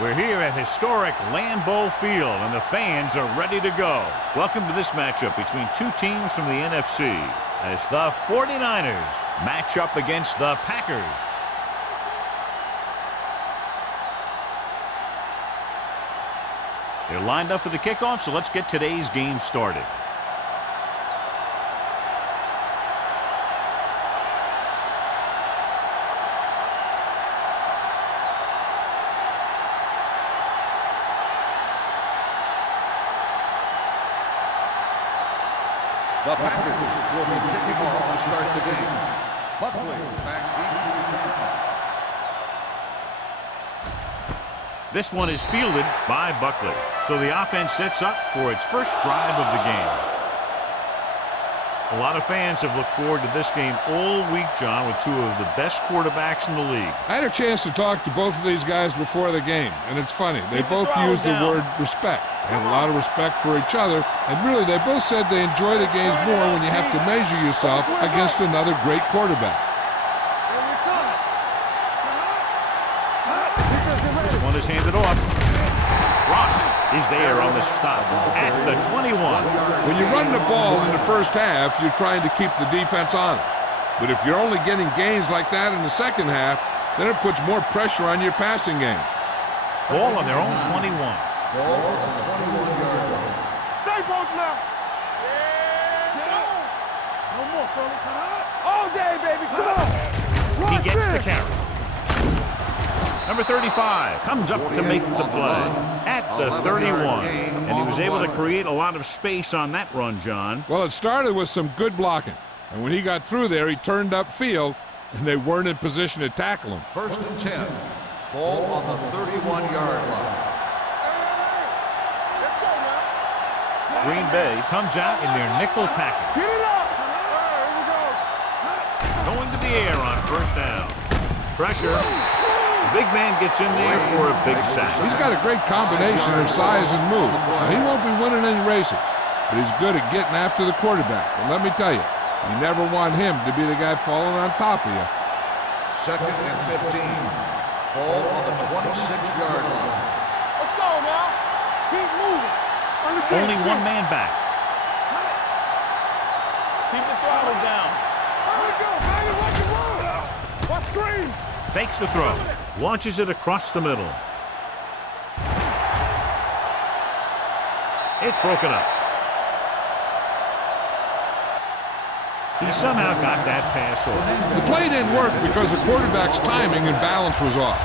We're here at historic Lambeau Field, and the fans are ready to go. Welcome to this matchup between two teams from the NFC as the 49ers match up against the Packers. They're lined up for the kickoff, so let's get today's game started. The Packers will be kicking off to start the game. Buckley back deep to return. This one is fielded by Buckley. So the offense sets up for its first drive of the game. A lot of fans have looked forward to this game all week, John, with two of the best quarterbacks in the league. I had a chance to talk to both of these guys before the game, and it's funny. They both used the word respect. They have a lot of respect for each other, and really they both said they enjoy the games more when you have to measure yourself against another great quarterback. This one is handed off. Ross is there on the stop at the 21. When you run the ball in the first half, you're trying to keep the defense honest. But if you're only getting gains like that in the second half, then it puts more pressure on your passing game. Ball on their own 21. Ball on the 21-yard line. Stay both now. Yeah. No more, fella. All day, baby. Come on. He gets the carry. Number 35 comes up to make the play at the 31. And he was able to create a lot of space on that run, John. Well, it started with some good blocking. And when he got through there, he turned upfield, and they weren't in position to tackle him. 1st and 10. Ball on the 31-yard line. Green Bay comes out in their nickel package. Get it up. Here we go. Going to the air on first down. Pressure. The big man gets in there for a big sack. He's got a great combination of size and move. Now, he won't be winning any races, but he's good at getting after the quarterback. And let me tell you, you never want him to be the guy falling on top of you. 2nd and 15. Ball on the 26-yard line. Let's go now. Keep moving. Only one man back. Keep the throttle down. Here we go, baby. Watch the run. Watch screen. Fakes the throw. Launches it across the middle. It's broken up. He somehow got that pass over. The play didn't work because the quarterback's timing and balance was off.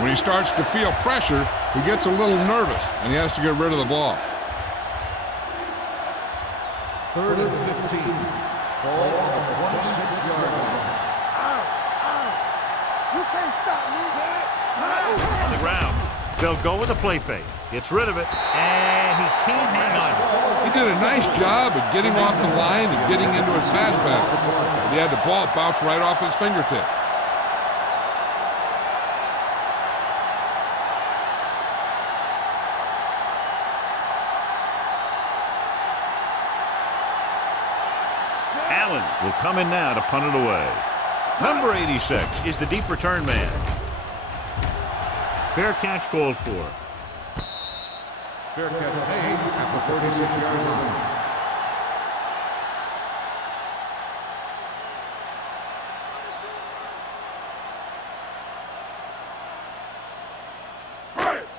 When he starts to feel pressure, he gets a little nervous, and he has to get rid of the ball. 3rd and 15. Ball on the 26-yard line. You can't stop me. On the ground. They'll go with a play fake. Gets rid of it, and he can't hang on. He did a nice job of getting off the line and getting into his pass pattern. He had the ball bounce right off his fingertips. Allen will come in now to punt it away. Number 86 is the deep return man. Fair catch called for. Fair catch made at the 36-yard line.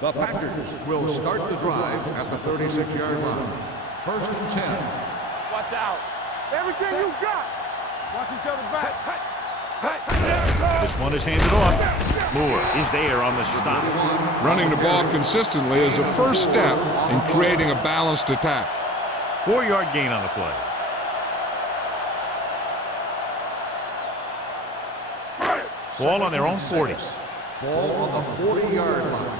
The Packers will start the drive at the 36-yard line. 1st and 10. Watch out. Everything you got. Watch each other back. This one is handed off. Moore is there on the stop. Running the ball consistently is the first step in creating a balanced attack. 4-yard gain on the play. Ball on their own 40. Ball on the 40-yard line.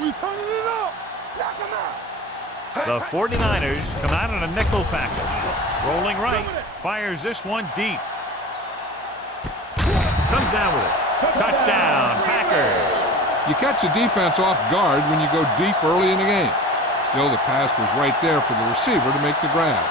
We turning it up. Knock him out. The 49ers come out in a nickel package. Rolling right. Fires this one deep. Comes down with it. Touchdown, Packers. You catch the defense off guard when you go deep early in the game. Still, the pass was right there for the receiver to make the grab.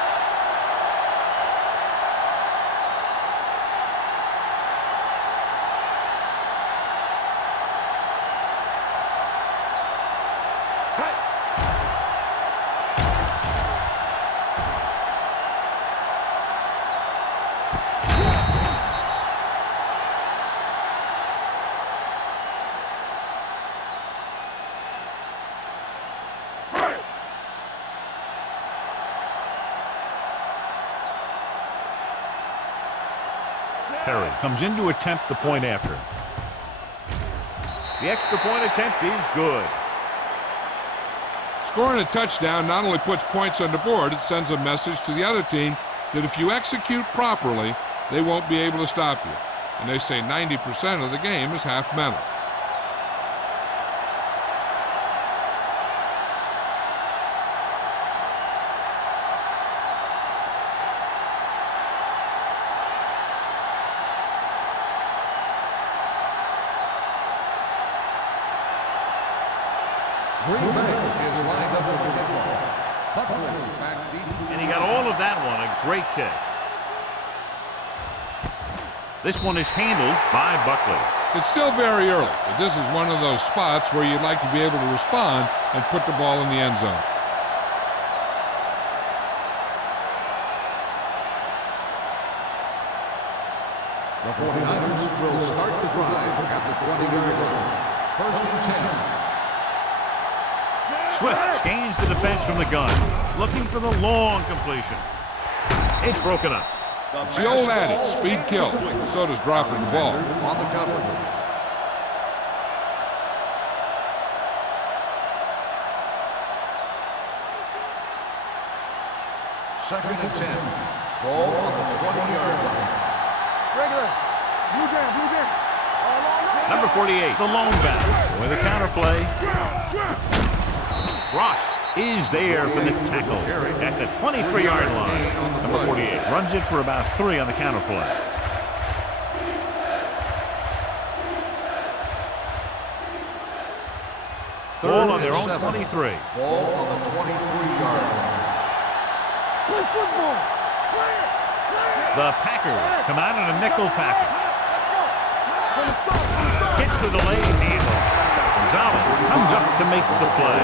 Perry comes in to attempt the point after. The extra point attempt is good. Scoring a touchdown not only puts points on the board, it sends a message to the other team that if you execute properly, they won't be able to stop you. And they say 90% of the game is half mental. Green Bay is lined up with the kickoff. Buckley back deep. And he got all of that one. A great kick. This one is handled by Buckley. It's still very early, but this is one of those spots where you'd like to be able to respond and put the ball in the end zone. The 49ers will start the drive at the 20-yard line. First and 10. Swift scans the defense from the gun, looking for the long completion. It's broken up. It's the old adage, speed kills. So does dropping the ball. On the coverage. Second and 10. Ball on the 20-yard line. Regular. Blue jam. Number 48, the lone back with a counterplay. Ross is there for the tackle at the 23-yard line. Number 48 runs it for about 3 on the counterplay. Ball on their own 23. Ball on the 23-yard line. Play football. Play it. The Packers come out in a nickel package. Gets the delayed handle. Gonzalez comes up to make the play.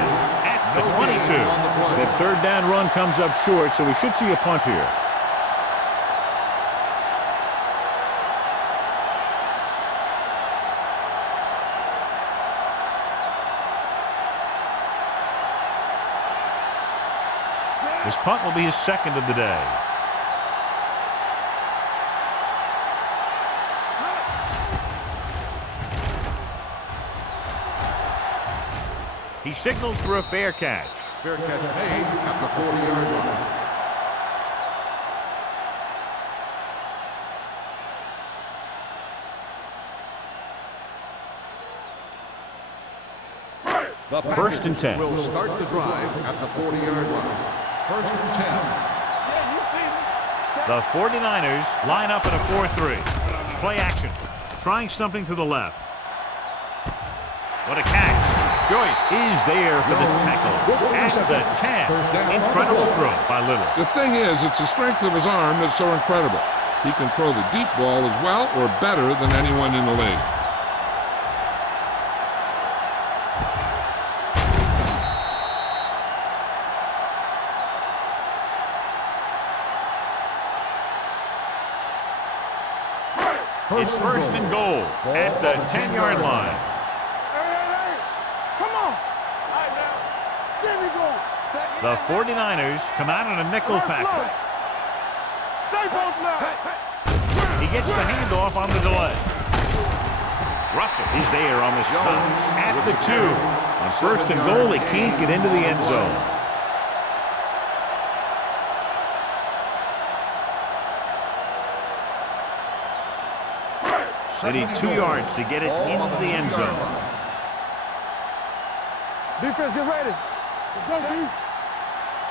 The 22. That third down run comes up short, so we should see a punt here. This punt will be his second of the day. He signals for a fair catch. Fair catch made at the 40-yard line. The First and 10. Will start the drive at the 40-yard line. First and 10. The 49ers line up in a 4-3. Play action. Trying something to the left. What a catch. Joyce is there for the tackle at the 10. Incredible throw by Little. The thing is, it's the strength of his arm that's so incredible. He can throw the deep ball as well or better than anyone in the league. It's first and goal at the 10-yard line. Hey. Come on. All right, now. There we go. The 49ers come out in a nickel package. Stay both now. He gets the handoff on the delay. Russell is there on the stop at the 2. On first and goal, they can't get into the end zone. They need 2 yards to get it into the end zone. Defense, get ready. Let's go, D.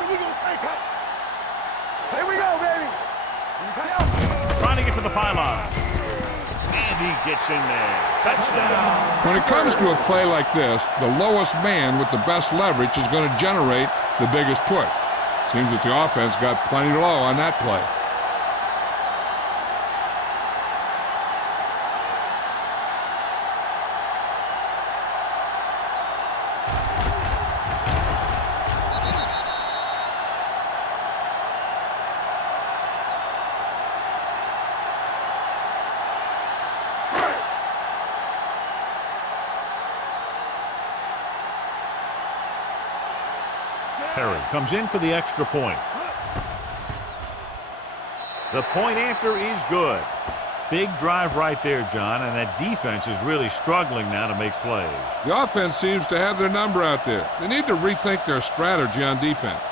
So we gonna take it. Here we go, baby. Trying to get to the pylon. And he gets in there. Touchdown. When it comes to a play like this, the lowest man with the best leverage is going to generate the biggest push. Seems that the offense got plenty low on that play. Perry comes in for the extra point. The point after is good. Big drive right there, John, and that defense is really struggling now to make plays. The offense seems to have their number out there. They need to rethink their strategy on defense.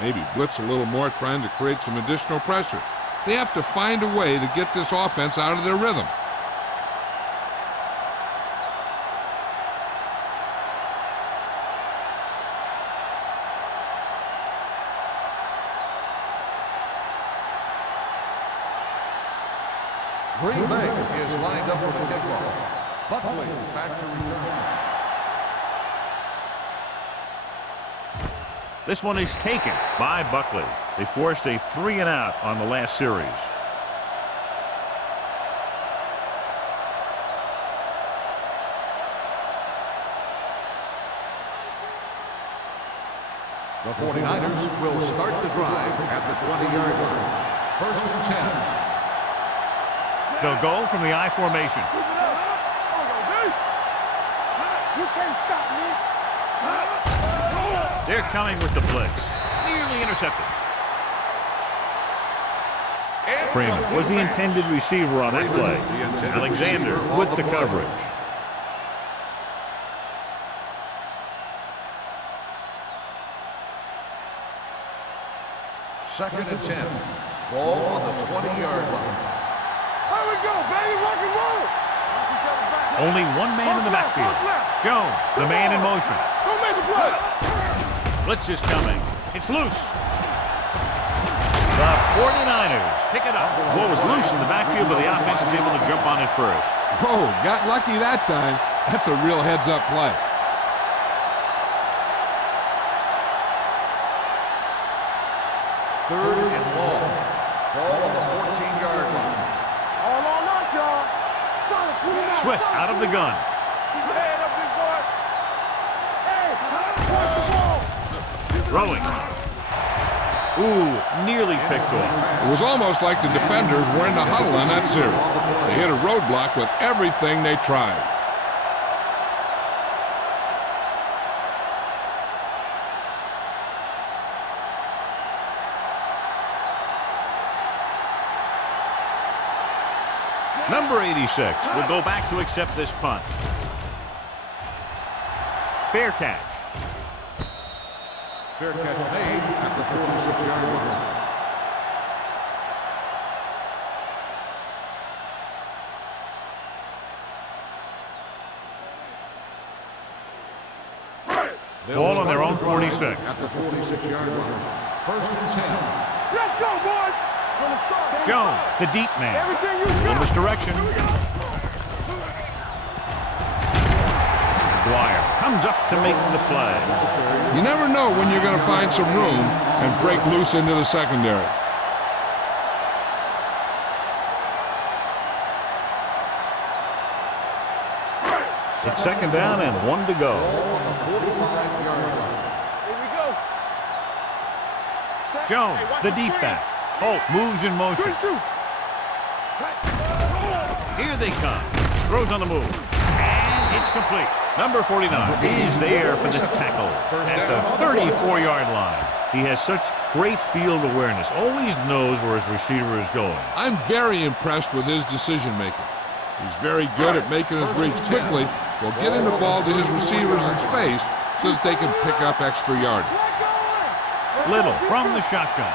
Maybe blitz a little more, trying to create some additional pressure. They have to find a way to get this offense out of their rhythm. Green Bay is lined up for the kickoff. Buckley back to return. This one is taken by Buckley. They forced a 3-and-out on the last series. The 49ers will start the drive at the 20-yard line. 1st and 10. They'll go from the I formation. You can't stop me. They're coming with the blitz. Nearly intercepted. Freeman was the intended receiver on that play. Alexander with the coverage. Second and 10. Ball on the 20-yard line. Here we go, baby. Rock and roll. Only one man in the backfield. Jones, the man in motion. Don't make the play. Blitz is coming. It's loose. The 49ers pick it up. Ball was loose in the backfield, but the offense is able to jump on it first. Whoa, got lucky that time. That's a real heads-up play. Third and long. Ball on the 14-yard line. All on us, y'all. Solid 29. Swift out of the gun. Keep your head up, big boy. Hey, watch the ball. Throwing. Ooh, nearly picked off. It was almost like the defenders were in the huddle on that series. They hit a roadblock with everything they tried. Number 86 will go back to accept this punt. Fair catch. Fair catch made at the 46-yard line. Ball on their own 46. At the 46-yard line. 1st and 10. Let's go, boys. Jones, the deep man. Everything you Little got. misdirection. Dwyer comes up to make the play. You never know when you're going to find some room and break loose into the secondary. It's 2nd down and 1 to go. Ball on the 45-yard line. Here we go. Jones, the deep back. Holt moves in motion. Shoot. Here they come. Throws on the move. And it's complete. Number 49 is there for the tackle at the 34-yard line. He has such great field awareness. Always knows where his receiver is going. I'm very impressed with his decision-making. He's very good at making his reads quickly. Will getting the ball to his receivers in space so that they can pick up extra yardage. Little from the shotgun.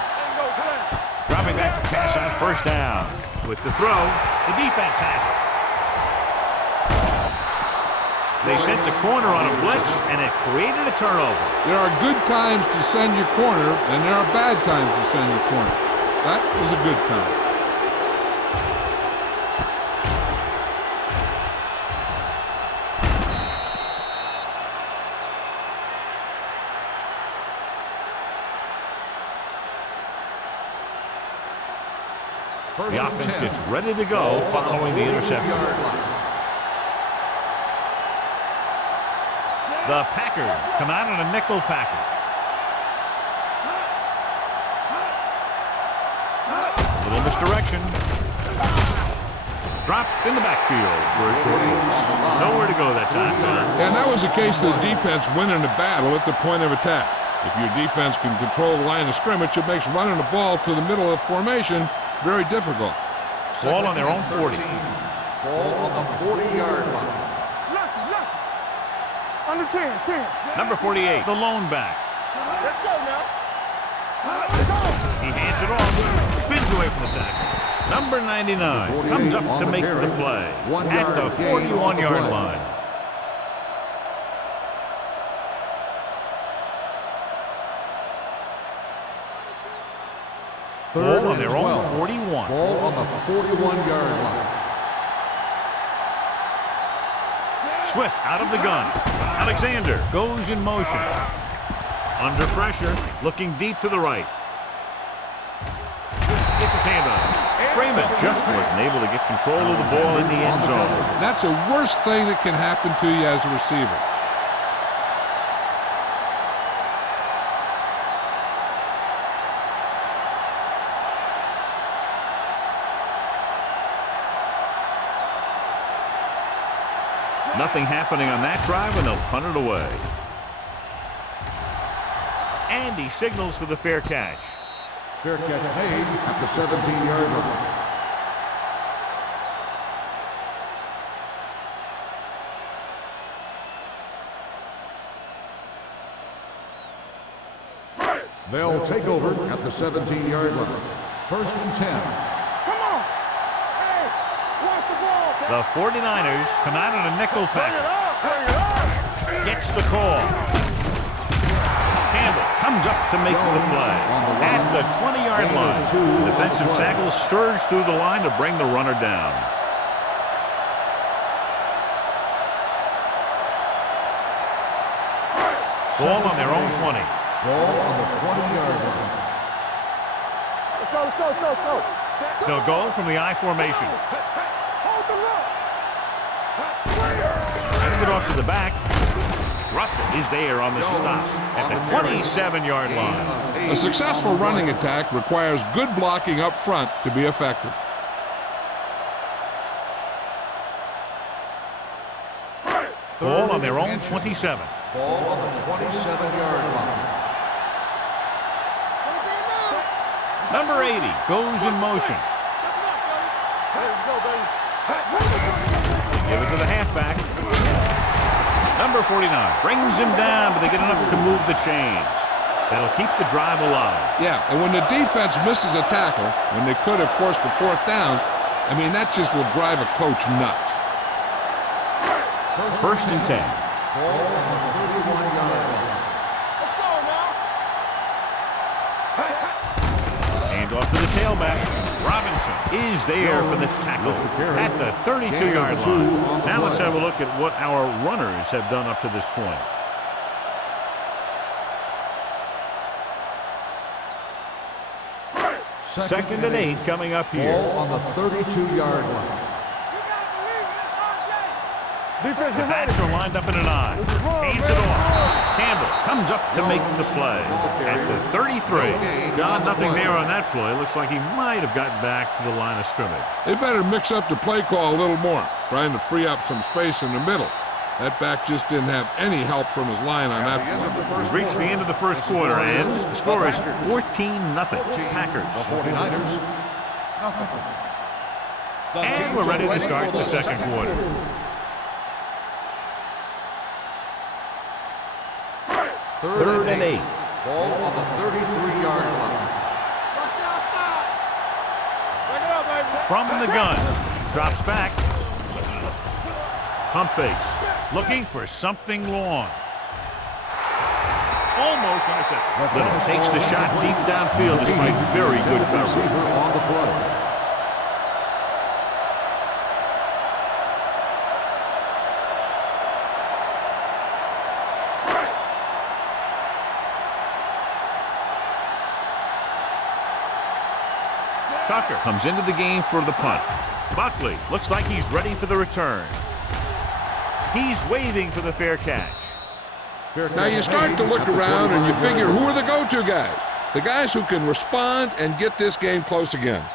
Dropping back to pass on 1st down. With the throw, the defense has it. They sent the corner on a blitz, and it created a turnover. There are good times to send your corner, and there are bad times to send your corner. That was a good time. The offense gets ready to go following the interception. The Packers come out in a nickel package. Little misdirection. Dropped in the backfield for a short loss. Nowhere to go that time, John. And that was the case of the defense winning the battle at the point of attack. If your defense can control the line of scrimmage, it makes running the ball to the middle of formation very difficult. Ball on their own 40. Ball on the 40-yard line. Under 10. Number 48, the lone back. Let's go now. Let's go. He hands it off, spins away from the tackle. Number 99 comes up to make the play at the 41-yard line. Ball on their own 41. Ball on the 41-yard line. Swift out of the gun. Alexander goes in motion. Under pressure, looking deep to the right. Gets his hand on it. Freeman just wasn't able to get control of the ball in the end zone. That's the worst thing that can happen to you as a receiver. Nothing happening on that drive, and they'll punt it away. And he signals for the fair catch. Fair catch made at the 17-yard line. They'll take over at the 17-yard line. 1st and 10. Come on. Hey, watch the ball. The 49ers come out in a nickel package. Bring it up. Gets the call. Campbell comes up to make the play at the 20-yard line. The defensive tackle stirs through the line to bring the runner down. Ball on their own 20. Ball on the 20-yard line. Let's go. They'll go from the I formation. Hold the rock. Hand it off to the back. Russell is there on the stop at the 27-yard line. A successful running attack requires good blocking up front to be effective. Ball on their own 27. Ball on the 27-yard line. Number 80 goes in motion. Let's go, baby. They give it to the halfback. Number 49 brings him down, but they get enough to move the chains. That'll keep the drive alive. Yeah, and when the defense misses a tackle, when they could have forced a 4th down, I mean, that just will drive a coach nuts. 1st and 10. Ball on the 31-yard line. Let's go now. Hand off to the tailback. Robinson is there for the tackle at the 32-yard line. Now let's have a look at what our runners have done up to this point. Second and 8 coming up here. Ball on the 32-yard line. Defense The is ready. backs are lined up in an I. Hands it off. Campbell comes up to make the play at the 33. John, nothing there on that play. Looks like he might have gotten back to the line of scrimmage. They better mix up the play call a little more, trying to free up some space in the middle. That back just didn't have any help from his line on that play. We've reached the end of the first quarter, and the score is 14-0 Packers. The 49ers, nothing. And we're ready to start the second quarter. Third and 8. Ball on the 33-yard line. Watch the outside. Bring it up, baby. From the gun. Drops back. Pump fakes. Looking for something long. Almost intercepted. Little takes the shot deep downfield despite very good coverage. On the play. Tucker comes into the game for the punt. Buckley looks like he's ready for the return. He's waving for the fair catch. Now you start to look around and you figure, who are the go-to guys? The guys who can respond and get this game close again.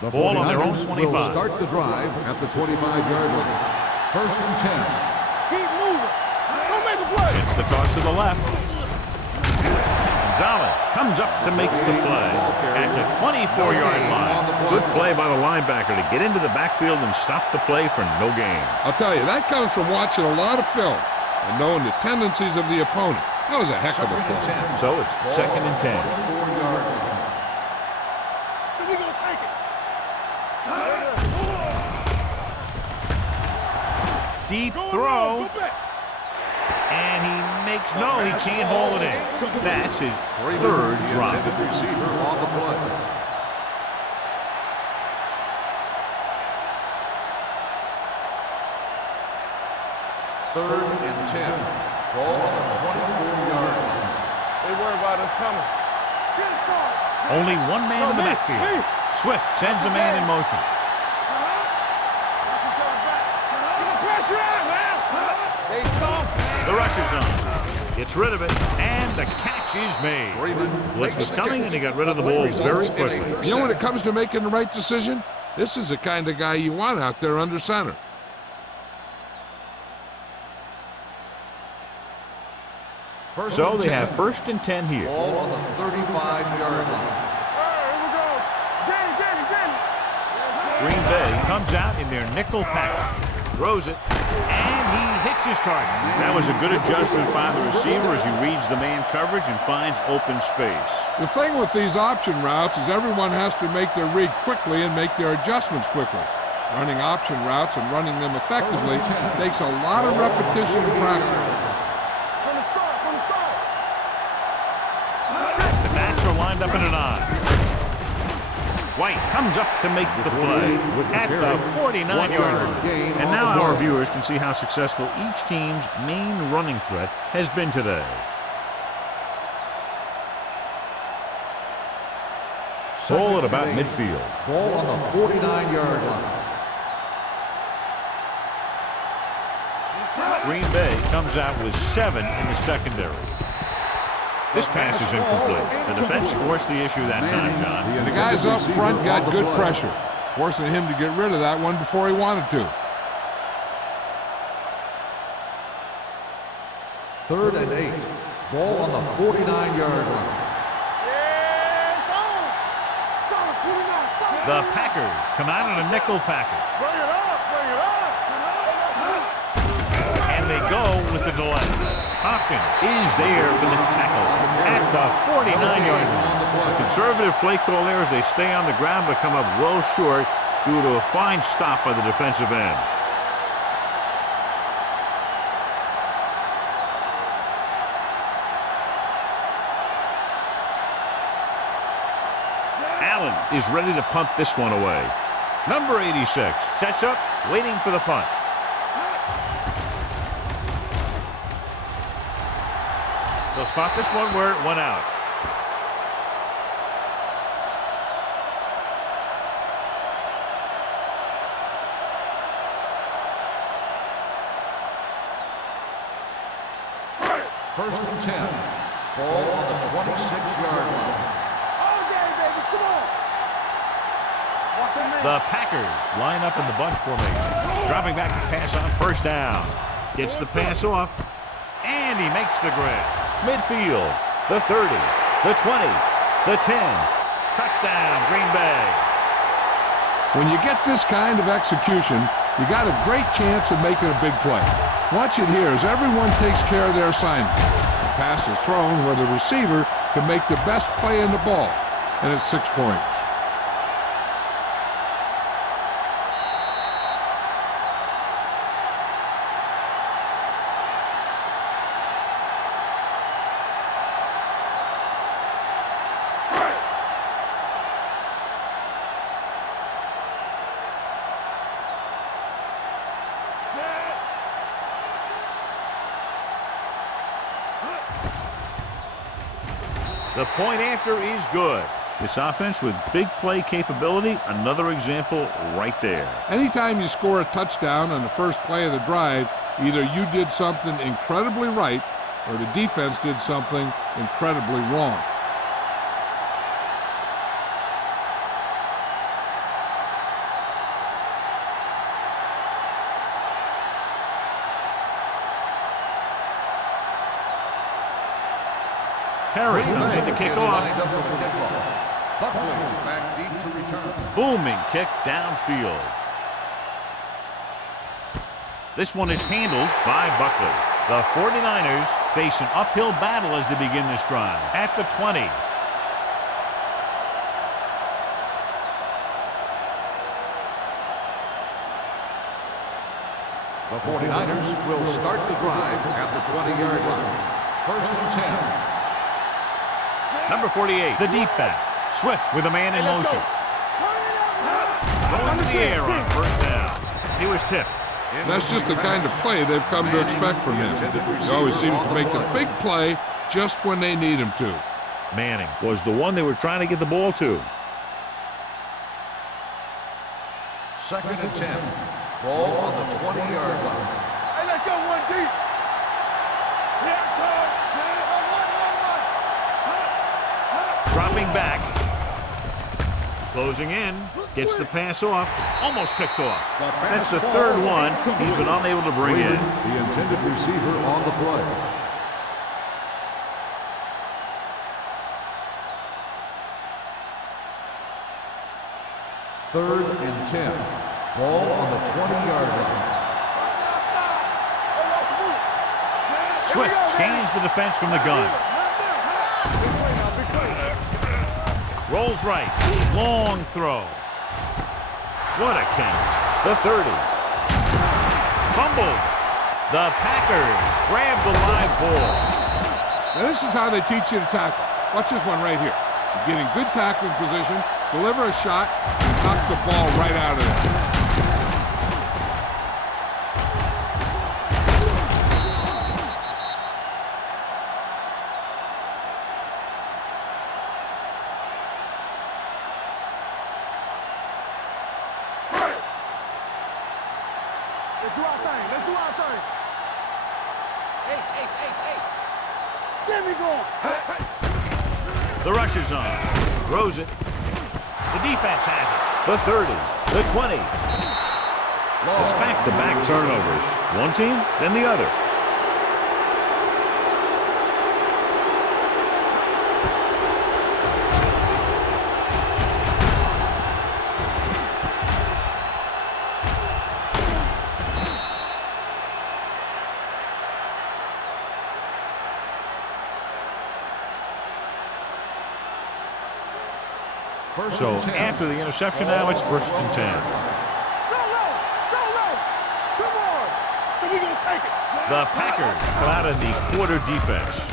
The Ball on their own 49ers 25. will start the drive at the 25-yard line. 1st and 10. Keep moving. Don't make a play. It's the toss to the left. Gonzalez comes up to make the play at the 24-yard line. Good play by the linebacker to get into the backfield and stop the play for no gain. I'll tell you, that comes from watching a lot of film and knowing the tendencies of the opponent. That was a heck of a play. So it's 2nd and 10. 4-yard line. So we gonna take it. Deep Go throw. around, go back. And he makes, no, he can't hold it in. That's his third drop. Intended receiver on the play. Third and 10. Ball on the 24-yard line. They worry about us coming. Get it started. Only one man in the backfield. Swift sends a man in motion. Pressure on, man. They soft, man. The rush is on. Gets rid of it, and the catch is made. Blitz was coming, and he got rid of the ball very quickly. You know, when it comes to making the right decision, this is the kind of guy you want out there under center. So they have 1st and 10 here. Ball on the 35-yard line. Here we go. Get it. Green Bay comes out in their nickel package. Throws it, and he hits his target. That was a good adjustment by the receiver as he reads the man coverage and finds open space. The thing with these option routes is everyone has to make their read quickly and make their adjustments quickly. Running option routes and running them effectively takes a lot of repetition and practice. From the start. The backs are lined up in an eye. White comes up to make the play at the 49-yard line. And now our viewers can see how successful each team's main running threat has been today. Ball at about midfield. Ball on the 49-yard line. Green Bay comes out with 7 in the secondary. This pass is incomplete. The defense forced the issue that time, John. The guys up front got good pressure, forcing him to get rid of that one before he wanted to. 3rd and 8. Ball on the 49-yard line. Yeah, it's on. Solid 29. The Packers come out in a nickel package. Bring it up. And they go with the delay. Hopkins is there for the tackle at the 49-yard line. The conservative play call there as they stay on the ground but come up well short due to a fine stop by the defensive end. Allen is ready to punt this one away. Number 86 sets up, waiting for the punt. They'll spot this one where it went out. First and 10. Ball on the 26-yard line. All day, baby. Come on. Watch that man. The Packers line up in the bunch formation. Dropping back to pass on 1st down. Gets the pass off, and he makes the grab. Midfield, the 30, the 20, the 10. Touchdown, Green Bay. When you get this kind of execution, you got a great chance of making a big play. Watch it here as everyone takes care of their assignment. The pass is thrown where the receiver can make the best play in the ball, and it's 6 points. The point after is good. This offense with big play capability, another example right there. Anytime you score a touchdown on the first play of the drive, either you did something incredibly right or the defense did something incredibly wrong. Perry comes in to kick off. Buckley back deep to return. Booming kick downfield. This one is handled by Buckley. The 49ers face an uphill battle as they begin this drive at the 20. The 49ers will start the drive at the 20-yard line. First and 10. Number 48, the deep back. Swift with a man in motion. Going to the air on first down. He was tipped. That's just the kind of play they've come to expect from him. He always seems to make the big play just when they need him to. Manning was the one they were trying to get the ball to. Second and 10. Ball on the 20-yard line. Hey, let's go one deep. Dropping back. Closing in. Gets the pass off. Almost picked off. That's the third one he's been unable to bring in. The intended receiver on the play. Third and 10. Ball on the 20-yard line. Swift scans the defense from the gun. Rolls right. Long throw. What a catch. The 30. Fumbled. The Packers grab the live ball. Now this is how they teach you to tackle. Watch this one right here. You get in good tackling position, deliver a shot, and knocks the ball right out of there. Let's do our thing. Let's do our thing. Ace, ace, ace, ace. Get me going. The rush is on. Throws it. The defense has it. The 30. The 20. It's back-to-back turnovers. One team, then the other. So after the interception now, it's first and 10. Go low. Go low. Come on. So we gonna take it. The Packers come out in the quarter defense.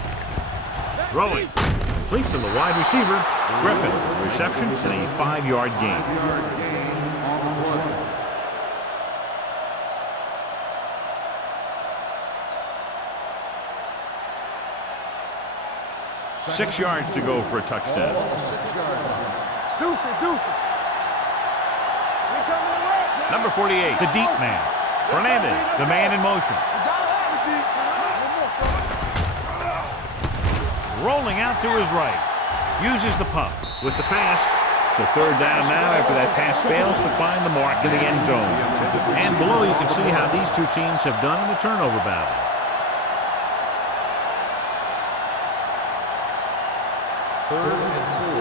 Throwing. Complete to the wide receiver, Griffin. Reception and a 5-yard gain. 6 yards to go for a touchdown. Deuce it, deuce it. Number 48, the deep man. Fernandez, the man in motion. Rolling out to his right. Uses the pump with the pass. So third down now after that pass fails to find the mark in the end zone. And below you can see how these two teams have done in the turnover battle. Third and 4.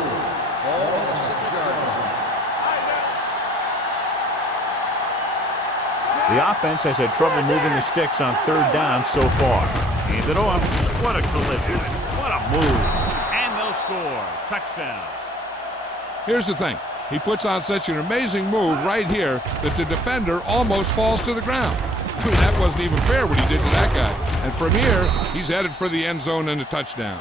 Ball on the 6-yard line. The offense has had trouble moving the sticks on third down so far. Hand it off. What a collision. What a move. And they'll score. Touchdown. Here's the thing. He puts on such an amazing move right here that the defender almost falls to the ground. I mean, that wasn't even fair what he did to that guy. And from here, he's headed for the end zone and a touchdown.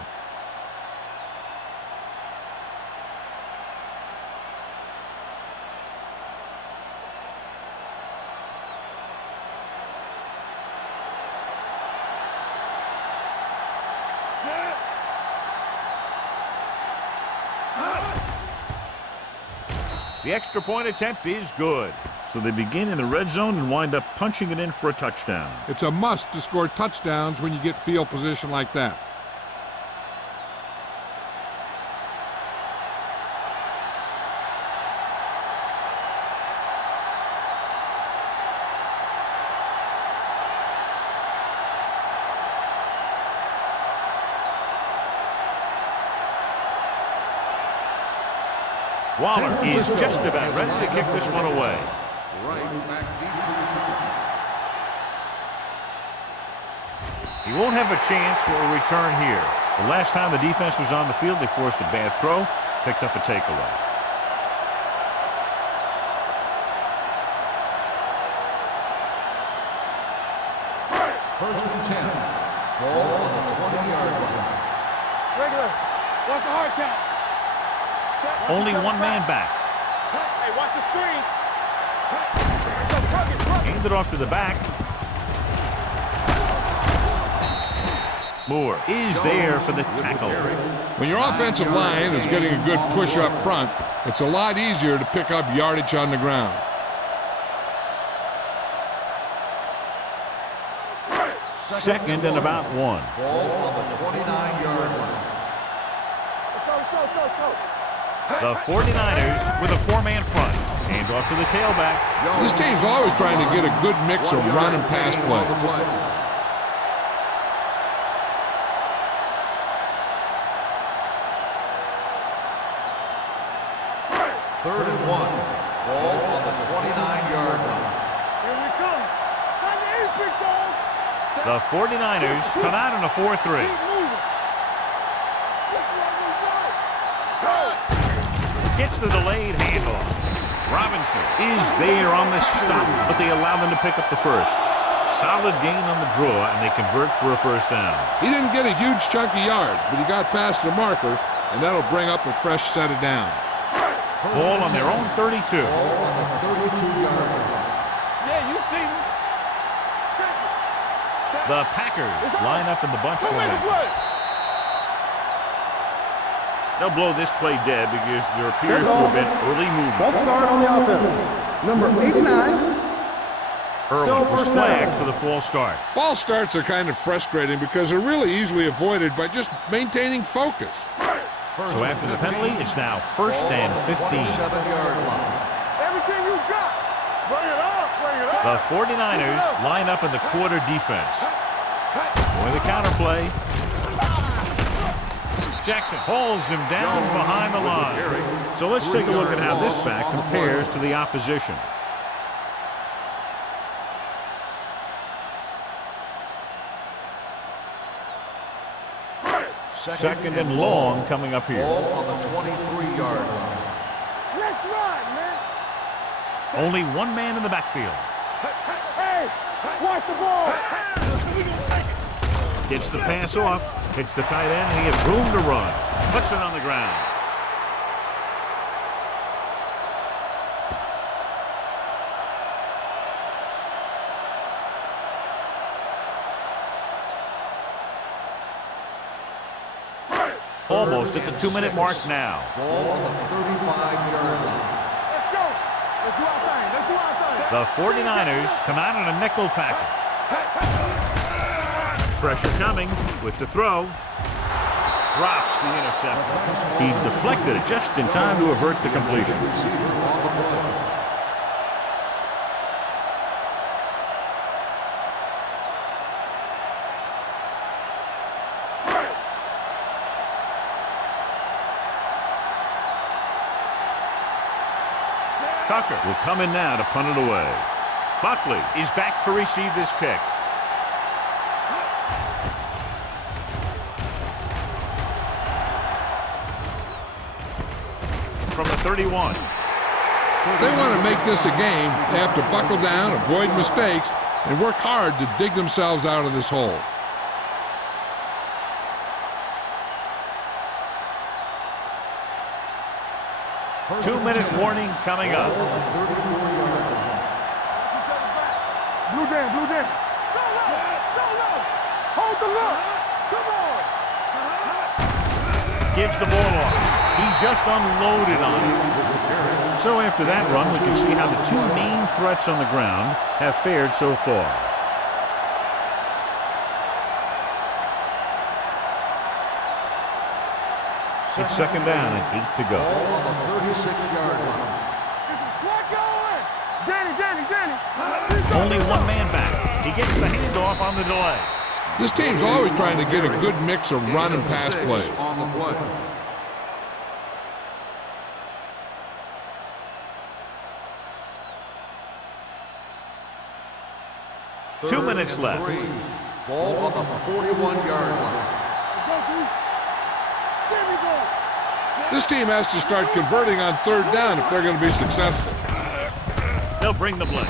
The extra point attempt is good. So they begin in the red zone and wind up punching it in for a touchdown. It's a must to score touchdowns when you get field position like that. Waller is just about ready to kick this one away. Right back deep to return. He won't have a chance for a return here. The last time the defense was on the field, they forced a bad throw, picked up a takeaway. First and 10. Ball on the 20-yard line. Regular. Watch the hard count. Only one man back. Hey, watch the screen. Go, plug it. Hand it off to the back. Moore is there for the tackle. When your offensive line is getting a good push up front, it's a lot easier to pick up yardage on the ground. Second and about 1. Ball on the 29-yard line. Let's go. The 49ers with a 4-man front. Hand off to the tailback. This team's always trying to get a good mix of run and pass plays. Third and 1. Ball on the 29-yard line. Here we come. Time to eat, big dogs. The 49ers come out in a 4-3. Keep moving. Look where we go. Gets the delayed handoff. Robinson is there on the stop, but they allow them to pick up the first. Solid gain on the draw, and they convert for a first down. He didn't get a huge chunk of yards, but he got past the marker, and that'll bring up a fresh set of down. Ball on their own 32. Ball on the 32-yard line. Yeah, you see me. The Packers line up in the bunch Who made the formation. play? They'll blow this play dead because there appears to have been early movement. False start on the offense. Number 89. Early Still was first flagged down. for the false start. False starts are kind of frustrating because they're really easily avoided by just maintaining focus. So after the penalty, it's now first and 15. 27-yard line. Everything you got. Bring it up. Bring it up. The 49ers line up in the quarter defense. With the counter play. Jackson hauls him down behind the line. So let's take a look at how this back compares to the opposition. Second and long coming up here. Ball on the 23-yard line. Let's run, man. Only one man in the backfield. Hey, watch the ball. Gets the pass off, hits the tight end, and he has room to run. Puts it on the ground. Almost at the 2-minute mark now. Ball on the 35-yard line. Let's go. Let's do our thing. Let's do our thing. The 49ers come out in a nickel package. Pressure coming with the throw. Drops the interception. He deflected it just in time to avert the completion. Receiver on the play. Tucker will come in now to punt it away. Buckley is back to receive this kick. From the 31. If they want to make this a game, they have to buckle down, avoid mistakes, and work hard to dig themselves out of this hole. Two-minute warning coming up. Blue down, blue down. Go low, go low. Hold the look. Come on. Gives the ball off. He just unloaded on it. So after that run, we can see how the two main threats on the ground have fared so far. It's second down and 8 to go. Ball on the 36-yard line. Slot going. Danny. Only one man back. He gets the handoff on the delay. This team's always trying to get a good mix of run and pass plays. On the play. 2 minutes left. Ball on the 41-yard line. This team has to start converting on third down if they're going to be successful. They'll bring the blitz.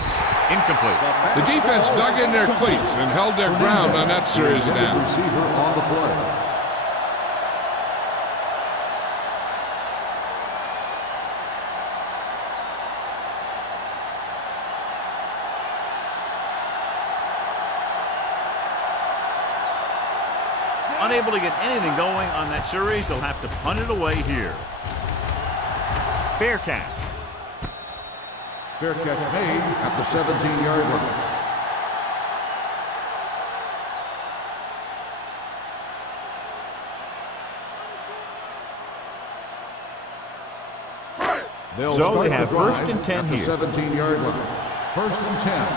Incomplete. The defense dug in their cleats and held their ground on that series of downs. Receiver on the play. Unable to get anything going on that series, they'll have to punt it away here. Fair catch. Fair catch made at the 17-yard line. So they have first and 10 here. here. 17-yard line. First and 10.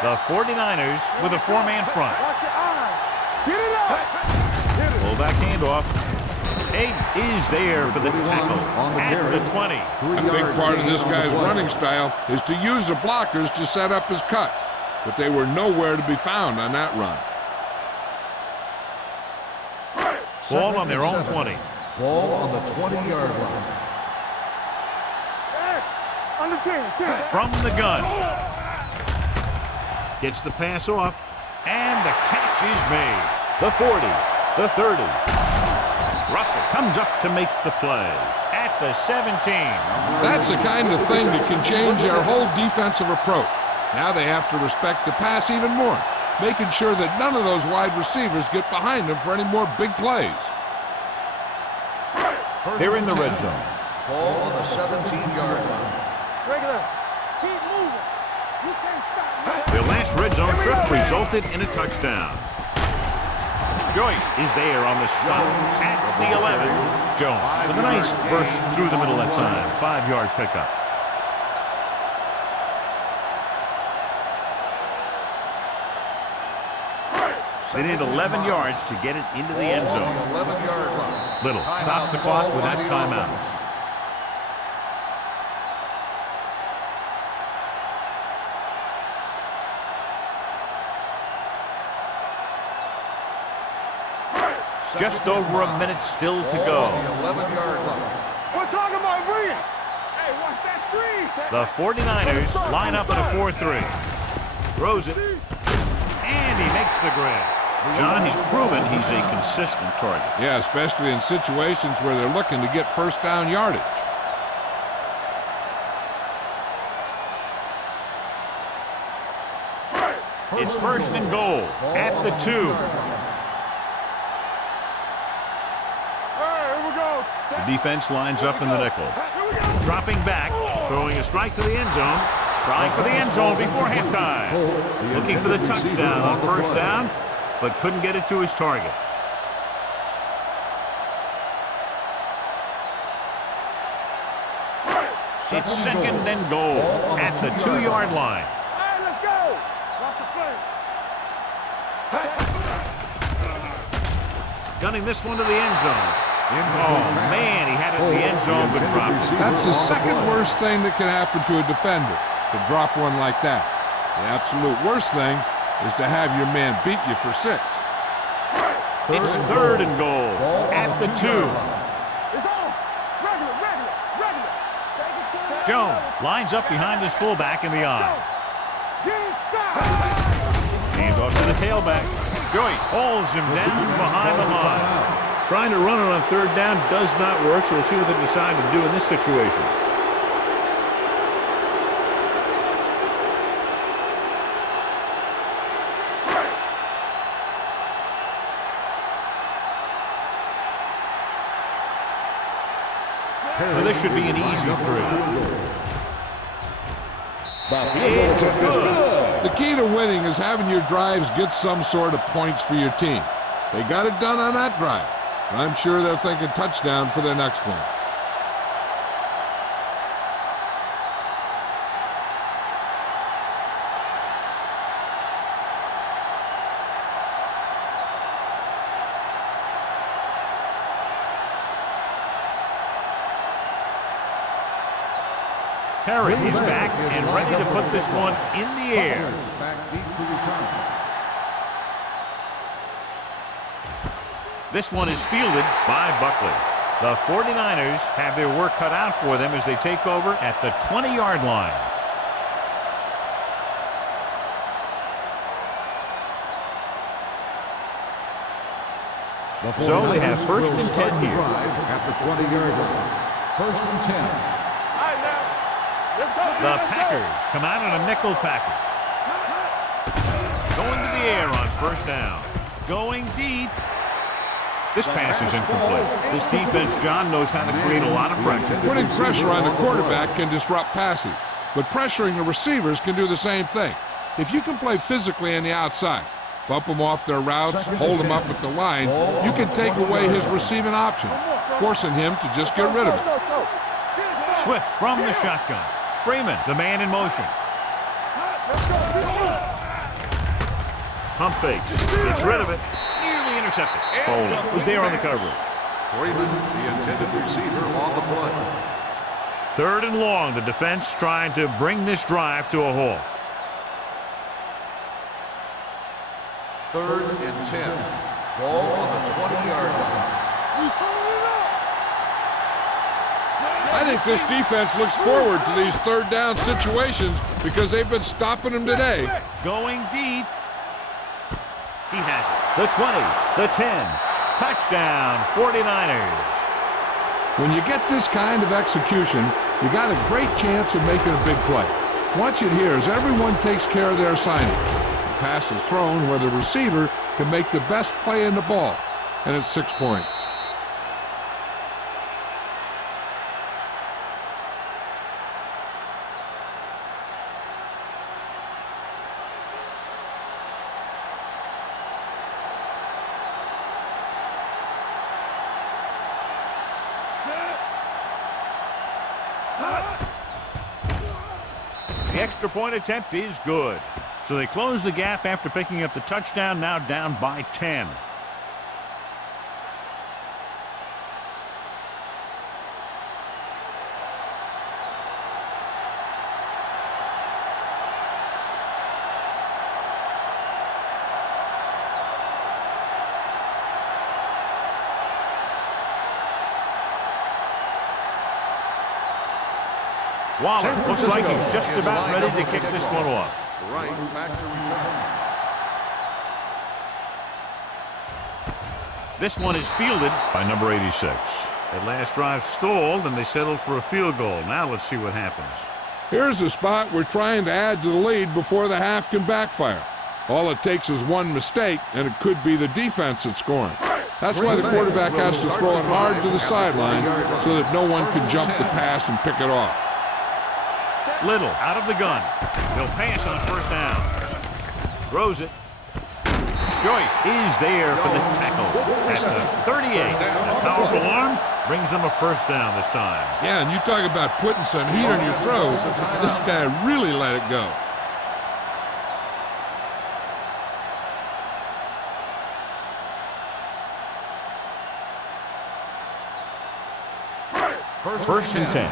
The 49ers with a 4-man front. Watch your eyes. Get it up. Fullback handoff. Eight is there for the tackle at the 20. A big part of this guy's running style is to use the blockers to set up his cut, but they were nowhere to be found on that run. Ball on their own 20. Ball on the 20-yard line. Under 10. From the gun. Gets the pass off, and the catch is made. The 40, the 30. Russell comes up to make the play at the 17. That's the kind of thing that can change their whole defensive approach. Now they have to respect the pass even more, making sure that none of those wide receivers get behind them for any more big plays. They're in the red zone. Ball on the 17-yard line. Regular. Keep moving. You can't stop. Their last red zone trip resulted in a touchdown. Joyce is there on the stop at the 11. Jones with a nice burst through the middle that time. 5-yard pickup. They need 11 yards to get it into the end zone. 11-yard line. Little stops the clock with that timeout. Just over a minute still to go. 11-yard line. We're talking about bringing. Hey, watch that screen. The 49ers line up in a 4-3. Throws it. And he makes the grab. John, he's proven he's a consistent target. Yeah, especially in situations where they're looking to get first down yardage. It's first and goal at the 2. The defense lines up in the nickel. Dropping back, throwing a strike to the end zone. Trying for the end zone before halftime. Looking for the touchdown on first down, but couldn't get it to his target. It's second and goal at the 2-yard line. All right, let's go. Drop the play. Gunning this one to the end zone. Oh, man, he had it in the end zone, but dropped it. That's the second worst thing that can happen to a defender, to drop one like that. The absolute worst thing is to have your man beat you for 6. It's third and goal at the 2. It's on. Regular. Jones lines up behind his fullback in the eye. Can't stop. Hands off to the tailback. Joyce holds him down behind the line. Trying to run it on third down does not work, so we'll see what they decide to do in this situation. So this should be an easy 3. It's good. The key to winning is having your drives get some sort of points for your team. They got it done on that drive. I'm sure they're thinking touchdown for their next one. Perry is back and ready to put this one in the air. Back deep to return. This one is fielded by Buckley. The 49ers have their work cut out for them as they take over at the 20-yard line. So they have first and 10 here. At the 20-yard line. First and 10. The Packers come out in a nickel package. Going to the air on first down. Going deep. This pass is incomplete. This defense, John, knows how to create a lot of pressure. Putting pressure on the quarterback can disrupt passing, but pressuring the receivers can do the same thing. If you can play physically on the outside, bump them off their routes, hold them up at the line, you can take away his receiving options, forcing him to just get rid of it. Swift from the shotgun. Freeman, the man in motion. Pump fakes. Gets rid of it. Nearly intercepted. Foley was there on the coverage. Freeman, the intended receiver, on the play. 3rd and long. The defense trying to bring this drive to a halt. 3rd and 10. Ball on the 20-yard line. I think this defense looks forward to these 3rd down situations because they've been stopping them today. Going deep. He has it. The 20, the 10. Touchdown, 49ers. When you get this kind of execution, you got a great chance of making a big play. Watch it here as everyone takes care of their assignment. The pass is thrown where the receiver can make the best play in the ball, and it's 6 points. The extra point attempt is good. So they close the gap after picking up the touchdown, now down by 10. Waller looks like he's just about ready to kick this one off. Right back to return. This one is fielded by number 86. That last drive stalled, and they settled for a field goal. Now let's see what happens. Here's a spot we're trying to add to the lead before the half can backfire. All it takes is one mistake, and it could be the defense that's scoring. That's why the quarterback has to throw it hard to the sideline so that no one can jump the pass and pick it off. Little out of the gun. They'll pass on first down. Throws it. Joyce is there for the tackle at the 38. That powerful arm brings them a first down this time. Yeah, and you talk about putting some heat on your throws. This guy really let it go. First and 10.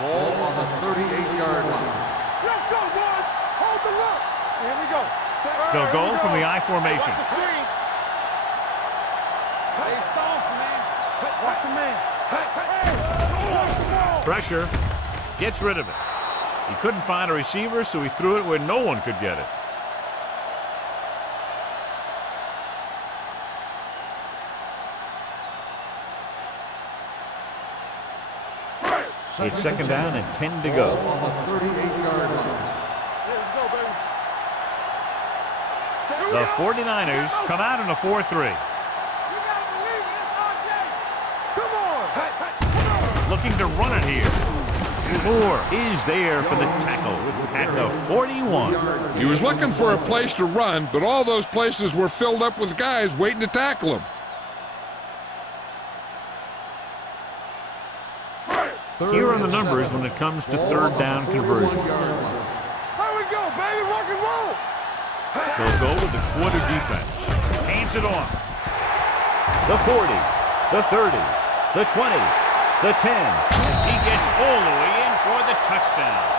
Ball on the 38-yard line. Let's go, boys. Hold the look. Here we go. They'll go from the I formation. Watch the screen. Hey, soft, man. Watch a man. Hey. Pressure. Gets rid of it. He couldn't find a receiver, so he threw it where no one could get it. It's second down and 10 to go. Ball on the 38-yard line. Let's go, baby. The 49ers come out in a 4-3. You gotta believe it. It's our game. Come on. Come on. Looking to run it here. Moore is there for the tackle at the 41. He was looking for a place to run, but all those places were filled up with guys waiting to tackle him. Here are the numbers when it comes to third down conversions. There we go, baby. Rock and roll. They'll go with the quarter defense. Hands it off. The 40, the 30, the 20, the 10. He gets all the way in for the touchdown.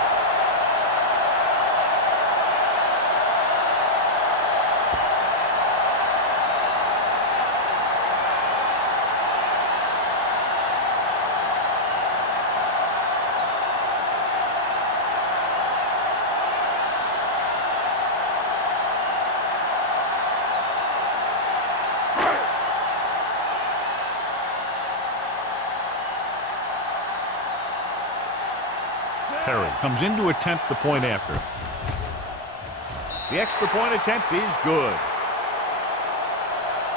Perry comes in to attempt the point after. The extra point attempt is good.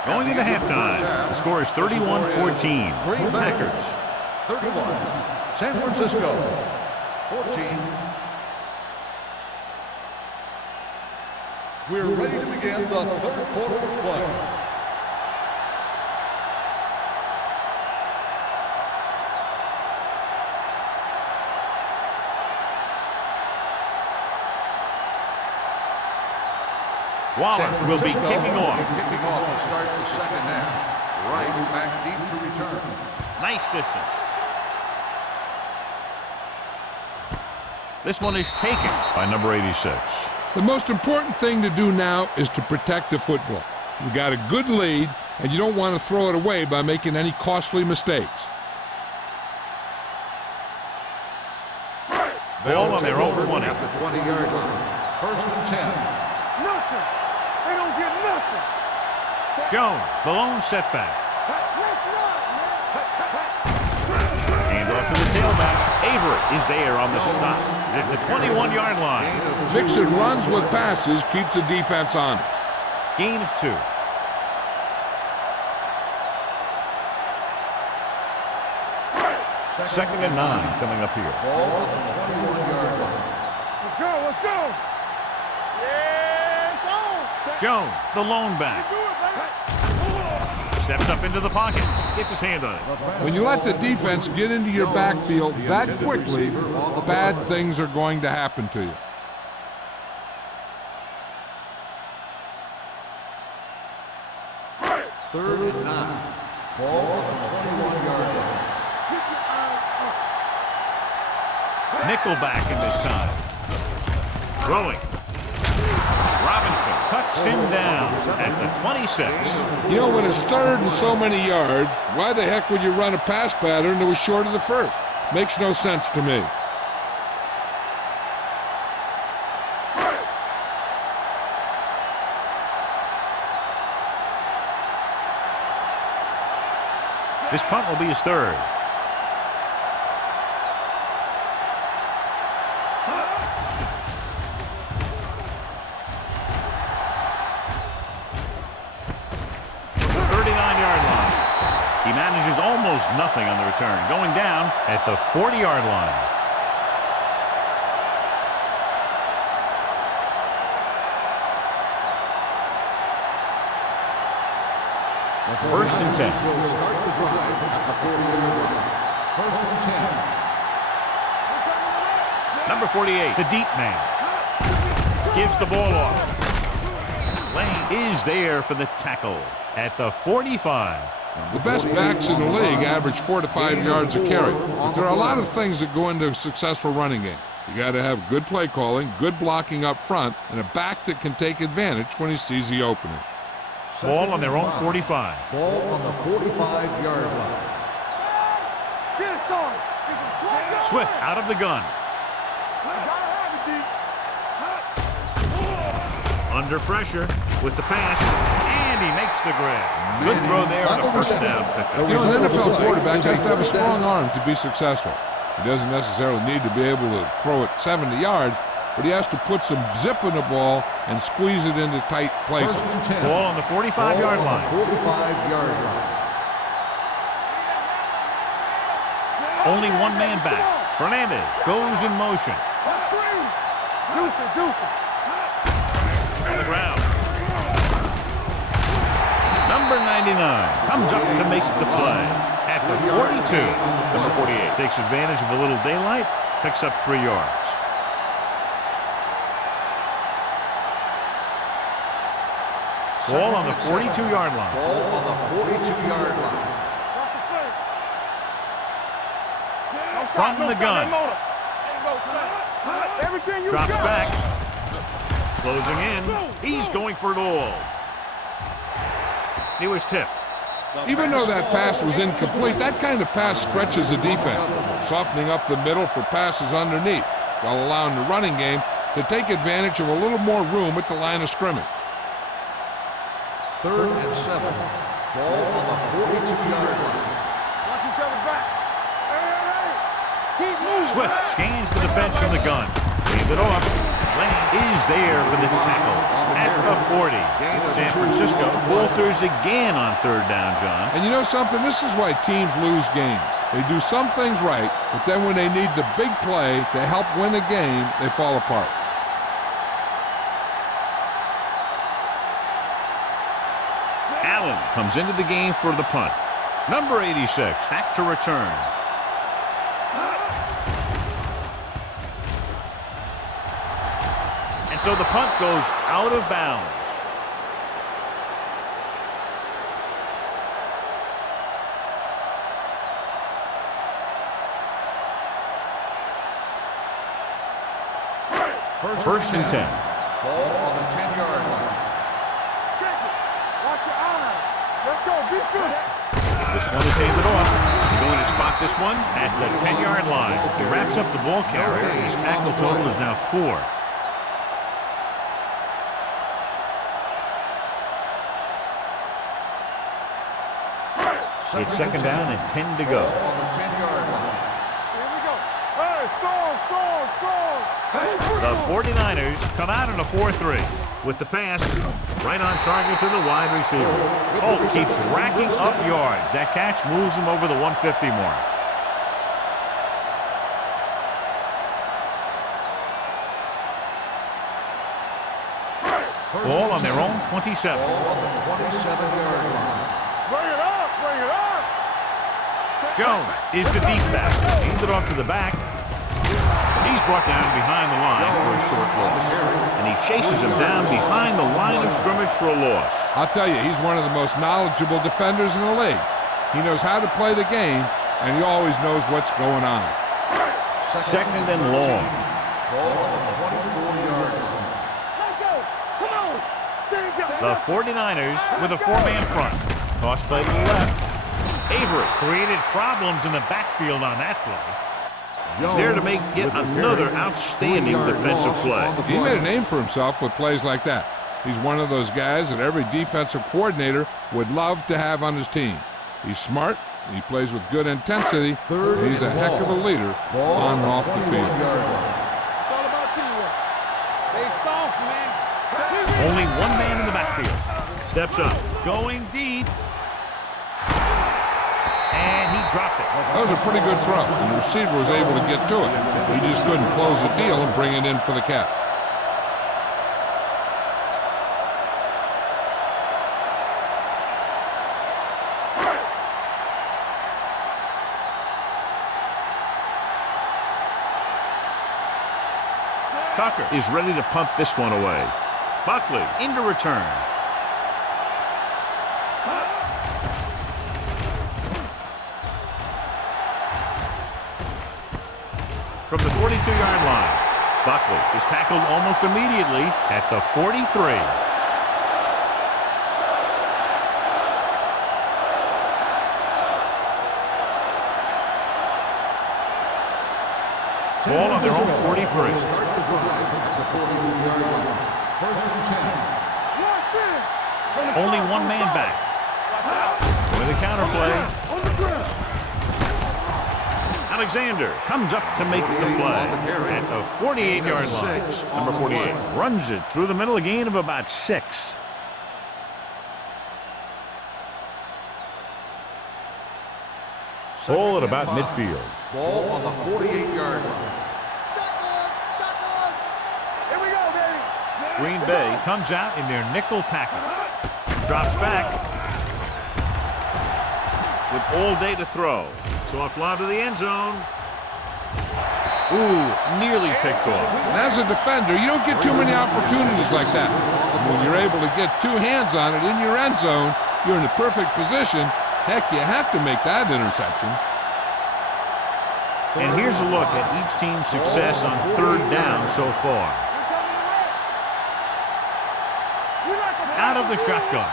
Going into halftime, the score is 31-14. Green Packers 31, San Francisco 14. We're ready to begin the third quarter of play. Waller will be kicking off. Kicking off to start the second half. Right back deep to return. Nice distance. This one is taken by number 86. The most important thing to do now is to protect the football. You got a good lead, and you don't want to throw it away by making any costly mistakes. Ball on their own 20. At the 20-yard line. First and 10. Nothing. They don't get nothing. Jones, the lone setback. Hand off to the tailback. Avery is there on the stop at the 21-yard line. Mixon runs with passes, keeps the defense honest. Gain of 2. Second and 9 coming up here. Ball at the 21-yard line. Let's go. Let's go. Yeah, it's on. Jones, the lone back. Steps up into the pocket. Gets his hand on it. When you let the defense get into your backfield that quickly, bad things are going to happen to you. Third and 9. Ball at the 21-yard line. Nickelback in this time. Throwing. Robinson cuts him down at the 26. You know, when it's third and so many yards, why the heck would you run a pass pattern that was short of the first? Makes no sense to me. This punt will be his third. He manages almost nothing on the return, going down at the 40-yard line. First and 10. Will start the drive at the 40-yard line. First and 10. Number 48, the deep man, gives the ball off. Lane is there for the tackle at the 45. The best backs in the league average 4 to 5 yards a carry. But there are a lot of things that go into a successful running game. You got to have good play calling, good blocking up front, and a back that can take advantage when he sees the opening. Ball on their own 45. Ball on the 45-yard line. Get it, son. Swift out of the gun. Under pressure with the pass, and he makes the grab. Good throw there and a first down pickup. You know, an NFL quarterback has to have a strong arm to be successful. He doesn't necessarily need to be able to throw it 70 yards, but he has to put some zip in the ball and squeeze it into tight places. Ball on the 45-yard line. 45-yard line. Only one man back. Fernandez goes in motion. Deuce it. On the ground. Number 99 comes up to make the play at the 42. Number 48 takes advantage of a little daylight, picks up 3 yards. Ball on the 42-yard line. Ball on the 42-yard line. From the gun. Everything you Drops got. back. Closing in. He's going for it all. He was tipped. Even though that pass was incomplete, that kind of pass stretches the defense, softening up the middle for passes underneath, while allowing the running game to take advantage of a little more room at the line of scrimmage. 3rd and 7. Ball on the 42-yard line. Watch each other back. Keep moving. Swift scans the defense from the gun. Leave it off. Lane is there for the tackle at the 40. San Francisco falters again on 3rd down, John. And you know something? This is why teams lose games. They do some things right, but then when they need the big play to help win the game, they fall apart. Allen comes into the game for the punt. Number 86, back to return. And so the punt goes out of bounds. First and 10. Ball on the 10-yard line. Check it. Watch your eyes. Let's go. Be good. This one is handed off. We're going to spot this one at the 10-yard line. He wraps up the ball carrier. His tackle total is now 4. It's 2nd down and 10 to go. On the 10-yard line. Here we go. Hey, score. The 49ers come out in a 4-3 with the pass right on target to the wide receiver. Holt keeps racking up yards. That catch moves him over the 150 mark. Ball on their own 27. Ball on the 27-yard line. Bring it up. Jones is the deep back. Hand it off to the back. He's brought down behind the line for a short loss. And he chases him down behind the line of scrimmage for a loss. I'll tell you, he's one of the most knowledgeable defenders in the league. He knows how to play the game, and he always knows what's going on. 2nd and long. Ball on the 24-yard line. Let's go. Come on. There you go. The 49ers with a 4-man front. Toss by the left. Avery created problems in the backfield on that play. He's there to make yet another outstanding defensive play. He made a name for himself with plays like that. He's one of those guys that every defensive coordinator would love to have on his team. He's smart, he plays with good intensity, and he's a heck of a leader on and off the field. It's all about teamwork. Stay soft, man. Only one man in the backfield. Steps up, going deep. And he dropped it. That was a pretty good throw, and the receiver was able to get to it. He just couldn't close the deal and bring it in for the catch. Tucker is ready to punt this one away. Buckley into return. From the 42-yard line, Buckley is tackled almost immediately at the 43. Ball on their own 43. Start the drive at the 42-yard line. 1st and 10. Only one man back. With a counter play. On the ground. Alexander comes up to make the play at the 48-yard line. Number 48 runs it through the middle, a gain of about 6. Ball at about midfield. Ball on the 48-yard line. Here we go, baby. Green Bay comes out in their nickel package. Drops back with all day to throw. Soft lob to the end zone. Ooh, nearly picked off. And as a defender, you don't get too many opportunities like that. When you're able to get 2 hands on it in your end zone, you're in the perfect position. Heck, you have to make that interception. And here's a look at each team's success on third down so far. Out of the shotgun.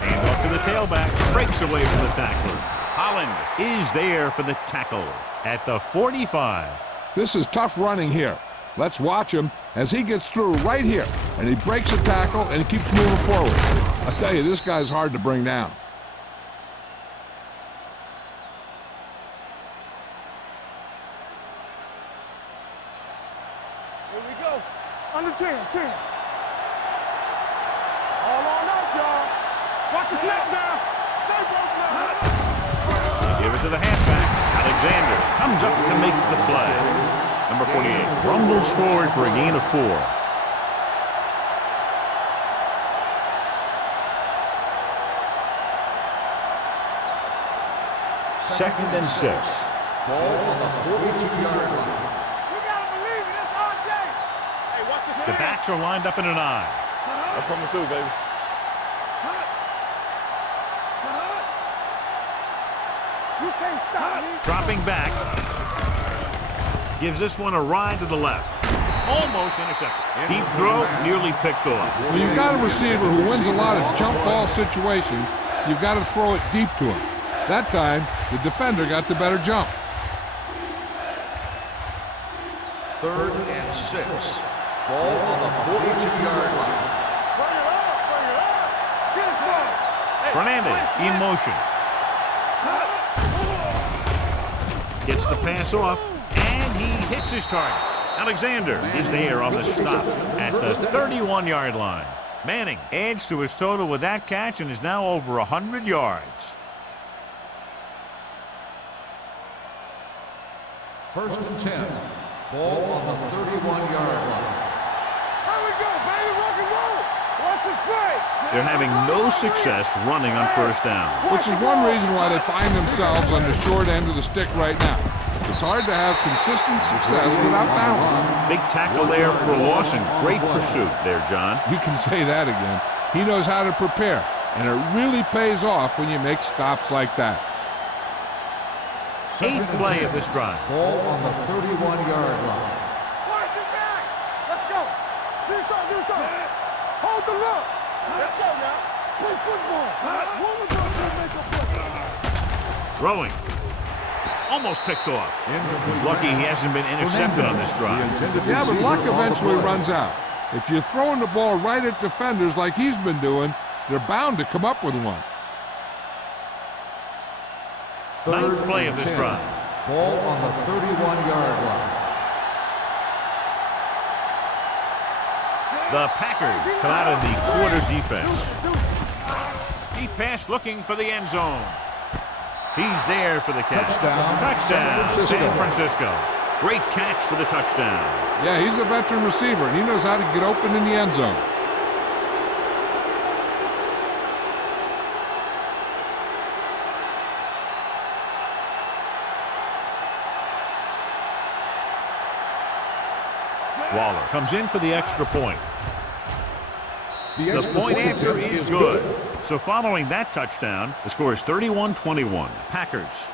Hand off to the tailback. Breaks away from the tackler. Holland is there for the tackle at the 45. This is tough running here. Let's watch him as he gets through right here. And he breaks a tackle and he keeps moving forward. I tell you, this guy's hard to bring down. Here we go. Under 10. All on us, y'all. Watch the snap now. Stay broken now. Give it to the halfback. Alexander comes up to make the play. Number 48 rumbles forward for a gain of 4. Second and 6. Ball on the 42-yard line. You gotta believe it. It's our day. Hey, watch the The snap. backs are lined up in an eye. I'm coming through, baby. You can't stop me. Dropping back. Gives this one a ride to the left. Almost intercepted. Deep throw, nearly picked off. When you've got a receiver who wins a lot of jump ball situations, you've got to throw it deep to him. That time, the defender got the better jump. Third and 6. Ball on the 42-yard line. Bring it up. Get it started. Fernandez in motion. Gets the pass off, and he hits his target. Alexander is there on the stop at the 31-yard line. Manning adds to his total with that catch and is now over 100 yards. First and 10. Ball on the 31-yard line. Here we go, baby. Rock and roll. Watch the play. They're having no success running on first down. Which is one reason why they find themselves on the short end of the stick right now. It's hard to have consistent success without balance. Big tackle there for a loss and great pursuit there, John. You can say that again. He knows how to prepare, and it really pays off when you make stops like that. Eighth play of this drive. Ball on the 31-yard line. Watch the back. Let's go. Do something. Hold the look. Let's go, y'all. Play football. One of them will make a play. Throwing. Almost picked off. He's lucky he hasn't been intercepted on this drive. Yeah, but luck eventually runs out. If you're throwing the ball right at defenders like he's been doing, they're bound to come up with one. Ninth play of this drive. Ball on the 31-yard line. The Packers come out in the quarter defense. Deep pass looking for the end zone. He's there for the catch. Touchdown, San Francisco. Great catch for the touchdown. Yeah, he's a veteran receiver, and he knows how to get open in the end zone. Waller comes in for the extra point. The point after is good. So following that touchdown, the score is 31-21. Packers.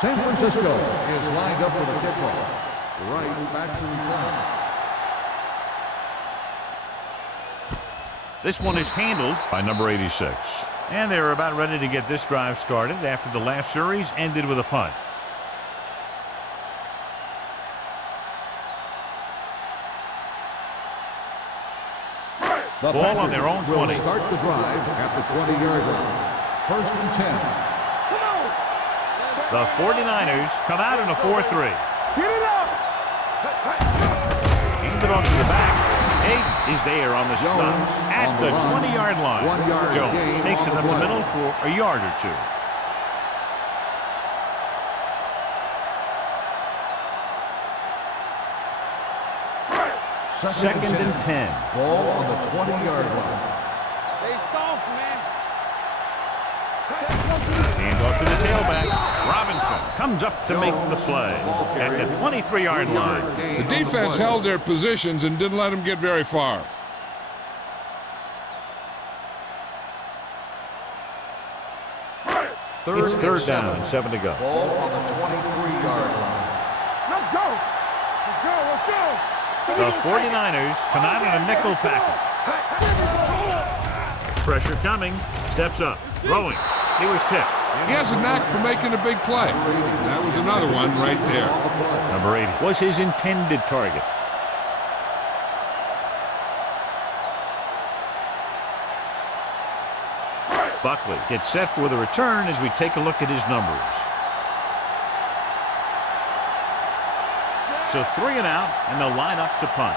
San Francisco is lined up for the kickoff. Right back to return. This one is handled by number 86. And they're about ready to get this drive started after the last series ended with a punt. The Ball on their own 20. Will start the drive at the 20-yard line. First and 10. The 49ers come out in a 4-3. Get it up. Hand it off to the back. Hayden is there on the stop at the 20-yard line. 1 yard Jones gain takes it on up the the play. middle for a yard or two. Second and 10. Ball on the 20-yard line. They soft, man. Hand off to the tailback. Robinson comes up to make the play at the 23-yard line. The defense held their positions and didn't let them get very far. It's third down and 7 to go. Ball on the 23-yard line. Let's go. Let's go. Let's go. The 49ers come out in a nickel package. Pressure coming. Steps up. Throwing. He was tipped. He has a knack for making a big play. That was another one right there. Number 80 was his intended target. Buckley gets set for the return as we take a look at his numbers. So 3 and out, and they'll line up to punt.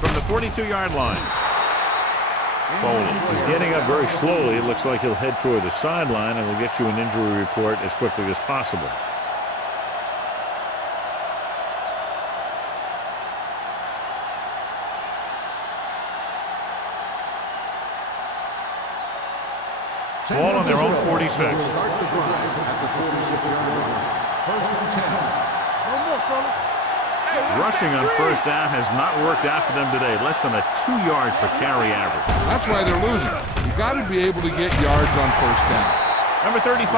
From the 42-yard line. Foley is getting up very slowly. It looks like he'll head toward the sideline, and we'll get you an injury report as quickly as possible. Ball on their own 46. Start the drive at the 46-yard line. First and 10. No more, fella. Rushing on first down has not worked out for them today. Less than a 2-yard per carry average. That's why they're losing. You got to be able to get yards on first down. Number 35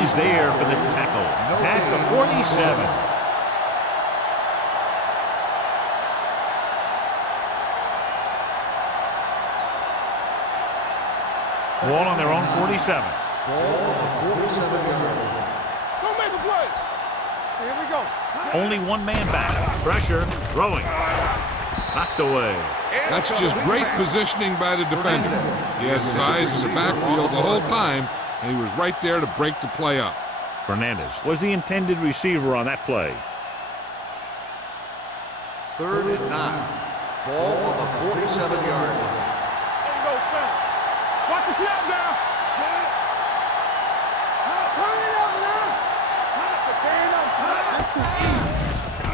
is there for the tackle at the 47. Ball on their own 47. Ball on the 47-yard line. Don't make a play. Here we go. Only one man back. Pressure. Throwing. Knocked away. That's just great positioning by the defender. He has his eyes in the backfield the whole time, and he was right there to break the play up. Fernandez was the intended receiver on that play. Third and 9. Ball on the 47-yard line. There you go, fella. Watch the snap now. Turn it up now. Turn it up. That's too easy.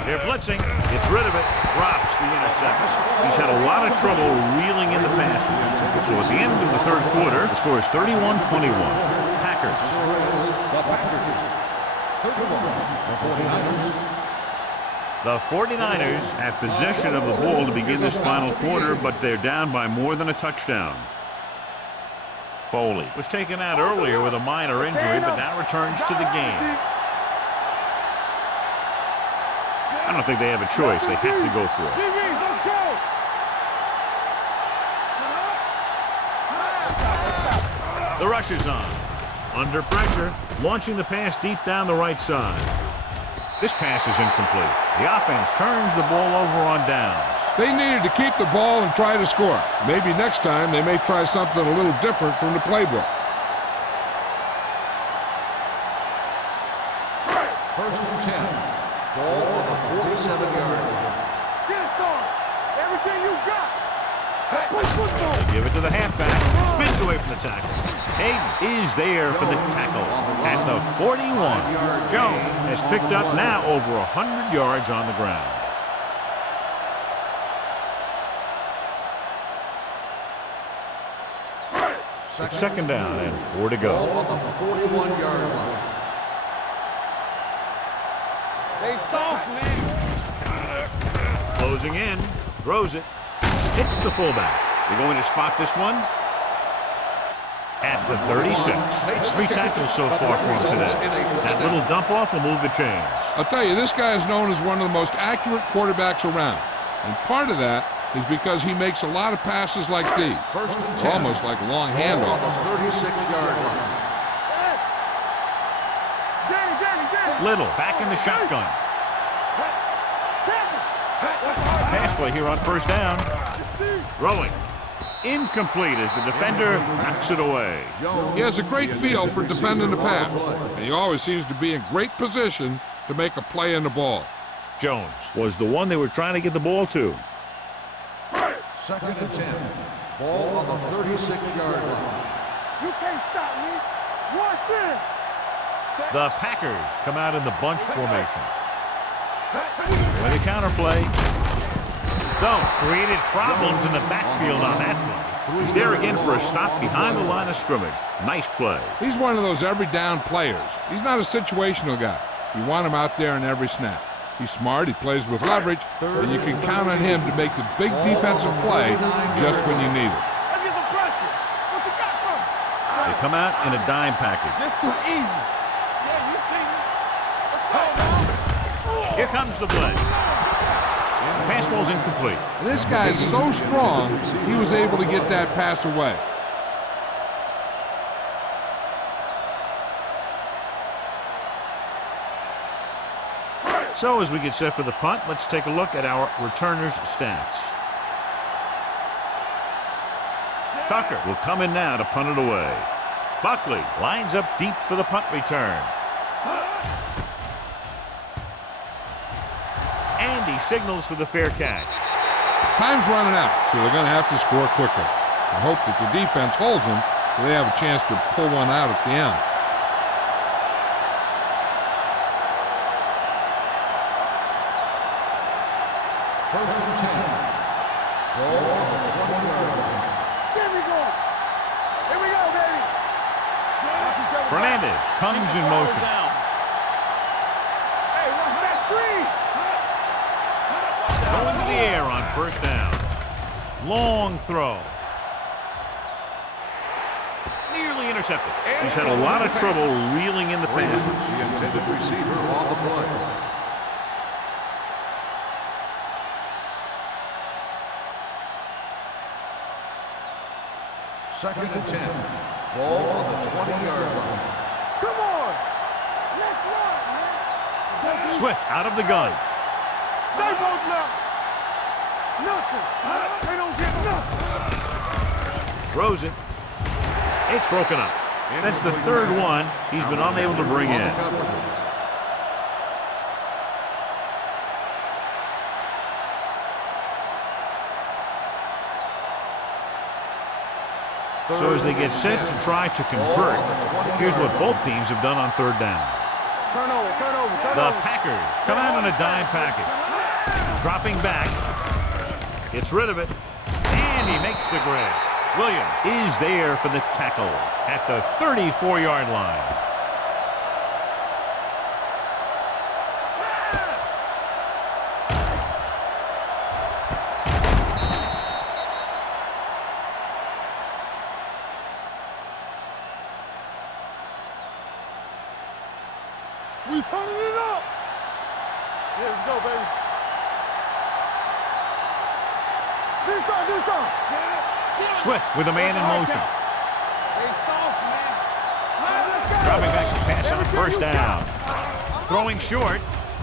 They're blitzing. Gets rid of it. Drops the interception. He's had a lot of trouble reeling in the passes. So at the end of the third quarter, the score is 31-21. Packers. The Packers. 31. The 49ers. The 49ers have possession of the ball to begin this final quarter, but they're down by more than a touchdown. Foley was taken out earlier with a minor injury, but now returns to the game. I don't think they have a choice. They have to go for it. Let's go. The rush is on. Under pressure, launching the pass deep down the right side. This pass is incomplete. The offense turns the ball over on downs. They needed to keep the ball and try to score. Maybe next time they may try something a little different from the playbook. First and 10. Ball on the 47-yard line. Get it, son. Everything you got. Play football. They give it to the halfback. Spins away from the tackle. Hayden is there for the tackle at the 41. Jones has picked up now over 100 yards on the ground. It's second down and 4 to Ball go. on the 41-yard line. They soft, man. Closing in. Throws it. Hits the fullback. They're going to spot this one at the 36. 3 tackles so far for him today. That little dump off will move the chains. I'll tell you, this guy is known as one of the most accurate quarterbacks around. And part of that is because he makes a lot of passes like these. First and 10. They're almost like long Ball on handoffs. the 36-yard line. Danny. Little back in the shotgun. Pass play here on first down. Throwing. Incomplete as the defender knocks it away. He has a great feel for defending the pass, and he always seems to be in great position to make a play in the ball. Jones was the one they were trying to get the ball to. Second and 10. Ball on the 36-yard line. You can't stop me. Rush in. The Packers come out in the bunch formation. With a counterplay. Stone created problems in the backfield on that play. He's there again for a stop behind the line of scrimmage. Nice play. He's one of those every down players. He's not a situational guy. You want him out there in every snap. He's smart, he plays with leverage, and you can count on him to make the big defensive play just when you need it. Let's get some pressure. What you got from me? They come out in a dime package. That's too easy. Yeah, you see me. Let's go now. Here comes the blitz. The pass ball's incomplete. And this guy is so strong, he was able to get that pass away. So as we get set for the punt, let's take a look at our returners' stats. Tucker will come in now to punt it away. Buckley lines up deep for the punt return. And he signals for the fair catch. Time's running out, so they're going to have to score quicker. I hope that the defense holds them so they have a chance to pull one out at the end. First and 10. Ball on the 20-yard line. Here we go. Here we go, baby. Fernandez comes in motion. Hey, watch that screen. Going to the air on first down. Long throw. Nearly intercepted. He's had a lot of trouble reeling in the passes. The intended receiver on the play. Second and 10. Ball on the 20-yard line. Come on. Let's rock, man. Swift out of the gun. They won't know. Nothing. They don't get nothing. Throws it. It's broken up. That's the third one he's been unable to bring in. So as they get set to try to convert, here's what both teams have done on third down. Turnover. The Packers come out in a dime package. Dropping back. Gets rid of it. And he makes the grab. Williams is there for the tackle at the 34-yard line. We turning it up. Yeah, let's go, baby. Do something. Swift with a man in motion. They soft, man. Dropping back to pass on first down. Throwing short,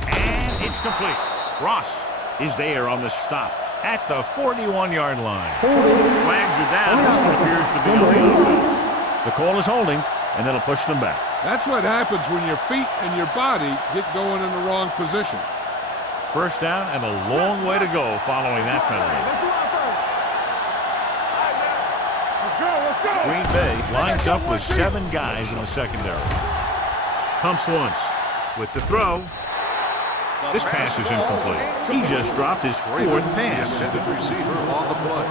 and it's complete. Ross is there on the stop at the 41-yard line. Flags are down, and this one appears to be on the offense. The call is holding, and that'll push them back. That's what happens when your feet and your body get going in the wrong position. First down and a long way to go following that penalty. Let's go. Green Bay lines up with 7 guys in the secondary. Pumps once with the throw. This pass is incomplete. He just dropped his 4th pass. Intended receiver on the play.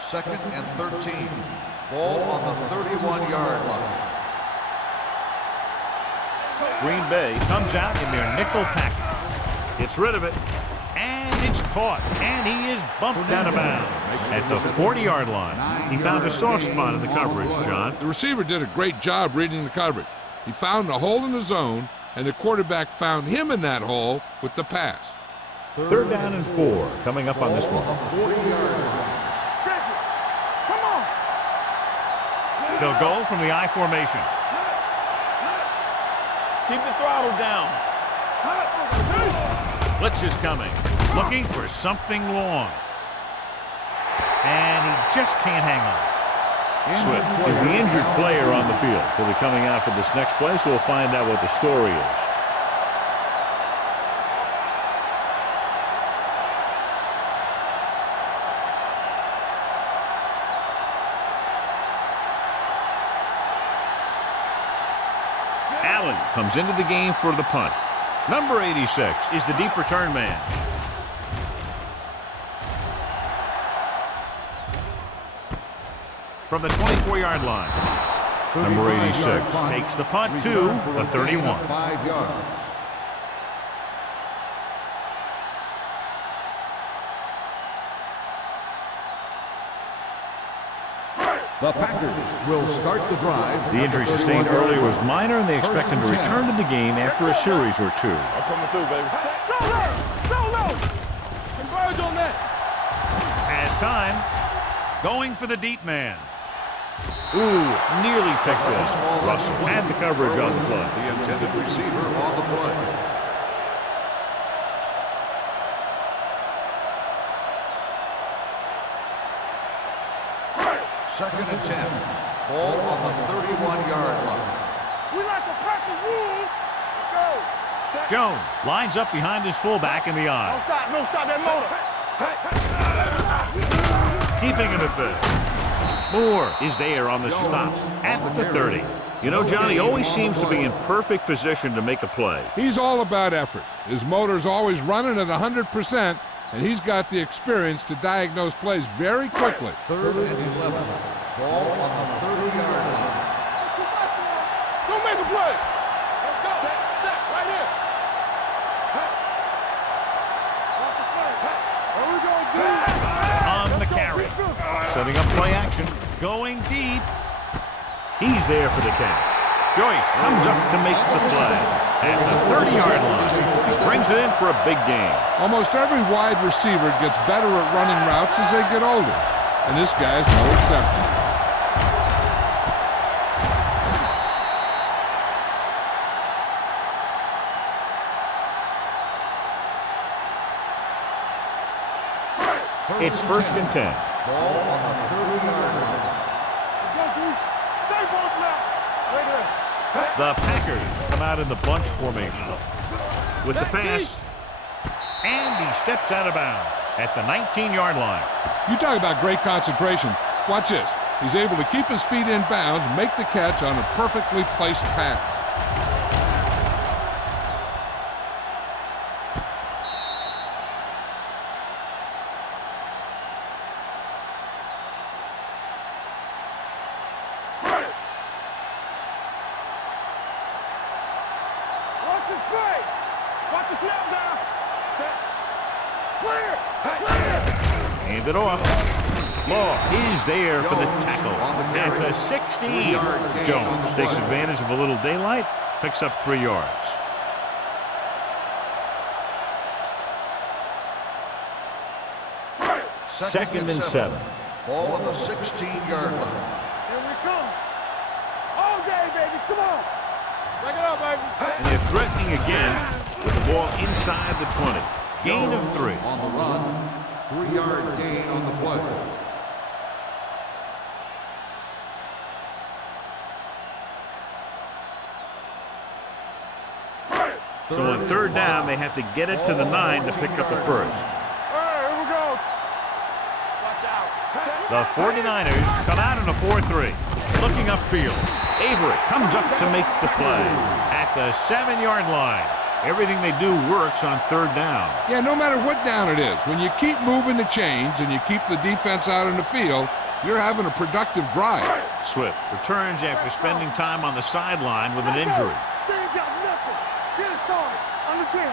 Second and 13. Ball on the 31-yard line. Green Bay comes out in their nickel package. Gets rid of it, and it's caught, and he is bumped out of bounds at the 40-yard line. He found a soft spot in the coverage, John. The receiver did a great job reading the coverage. He found a hole in the zone, and the quarterback found him in that hole with the pass. Third down and 4 coming up on this one. Come on. They'll go from the I formation. Keep the throttle down. Blitz is coming, looking for something long. And he just can't hang on. Swift is the injured player on the field. He'll be coming out for this next play, so we'll find out what the story is. comes into the game for the punt. Number 86 is the deep return man. From the 24-yard line, number 86 takes the punt to the 31. 5 yards. The Packers will start the drive. The injury sustained earlier was minor, and they expect him to return to the game after a series or two. I'm coming through, baby. Go low! Converge on that. Has time. Going for the deep man. Ooh, nearly picked this. Russell had the coverage on the play. The intended receiver on the play. Second and 10. Ball on the 31-yard line. We like to practice rules. Let's go. Jones lines up behind his fullback in the eye. Don't stop that motor. Keeping him at bay. Moore is there on the stop at the 30. You know, John, he always seems to be in perfect position to make a play. He's all about effort. His motor's always running at 100%, and he's got the experience to diagnose plays very quickly. Third and 11. Ball on the 30-yard line. Don't make a play. Let's go. Set. Right here. Here we go, dude. On the carry. Setting up play action. Going deep. He's there for the catch. Joyce comes up to make the play. At the 30-yard line. He brings it in for a big gain. Almost every wide receiver gets better at running routes as they get older, and this guy's no exception. It's first and 10. Ball on the 30-yard line. Stay both left. Right there. The Packers come out in the bunch formation. With the pass, and he steps out of bounds at the 19-yard line. You talk about great concentration. Watch this. He's able to keep his feet in bounds, make the catch on a perfectly placed pass. Watch this play. Watch the snap down. Set. Clear. Clear. Hand it off. Law is there for the tackle at the 16. Jones takes advantage of a little daylight, picks up 3 yards. Second and 7. Ball on the 16-yard line. Here we come. All day, baby. Come on. Break it up, baby. And they're threatening again with the ball inside the 20. Gain of 3. On the run, 3-yard gain on the play. So on third down, they have to get it to the 9 to pick up the first. All right, here we go. Watch out. The 49ers come out in a 4-3. Looking upfield. Avery comes up to make the play at the 7-yard line. Everything they do works on third down. Yeah, no matter what down it is, when you keep moving the chains and you keep the defense out in the field, you're having a productive drive. Swift returns after spending time on the sideline with an injury. They ain't got nothing. Get it started. On the 10.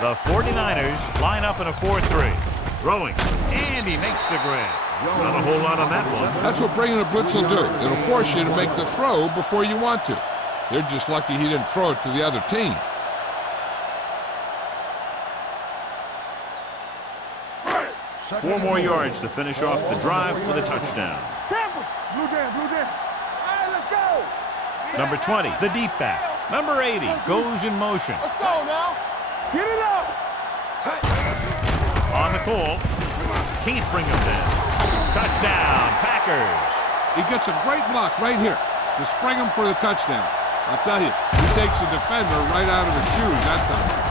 The 49ers line up in a 4-3. Throwing, and he makes the grab. Not a whole lot on that one. That's what bringing a blitz will do. It'll force you to make the throw before you want to. They're just lucky he didn't throw it to the other team. Four more yards to finish off the drive with a touchdown. Tampa. Blue down. All right, let's go. Number 20, the deep back. Number 80 goes in motion. Let's go now. Get it up. On the call. Can't bring him down. Touchdown, Packers. He gets a great block right here to spring him for the touchdown. I'll tell you, he takes the defender right out of his shoes that time.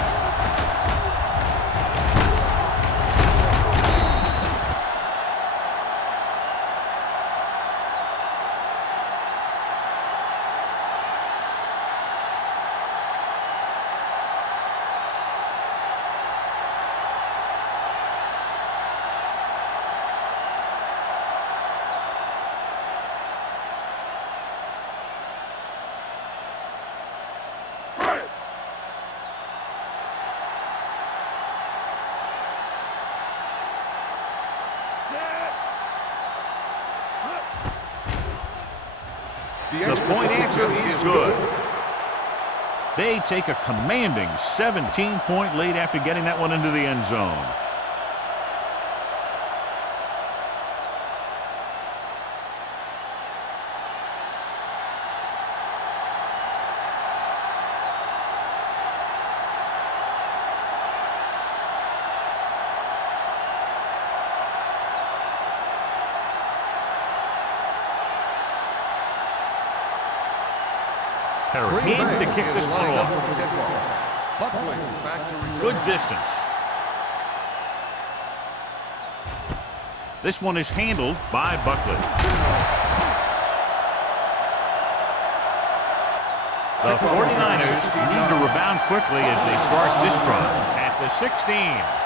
The point after is good. They take a commanding 17-point lead after getting that one into the end zone. In to kick this one off. Good distance. This one is handled by Buckley. The 49ers need to rebound quickly as they start this drive at the 16.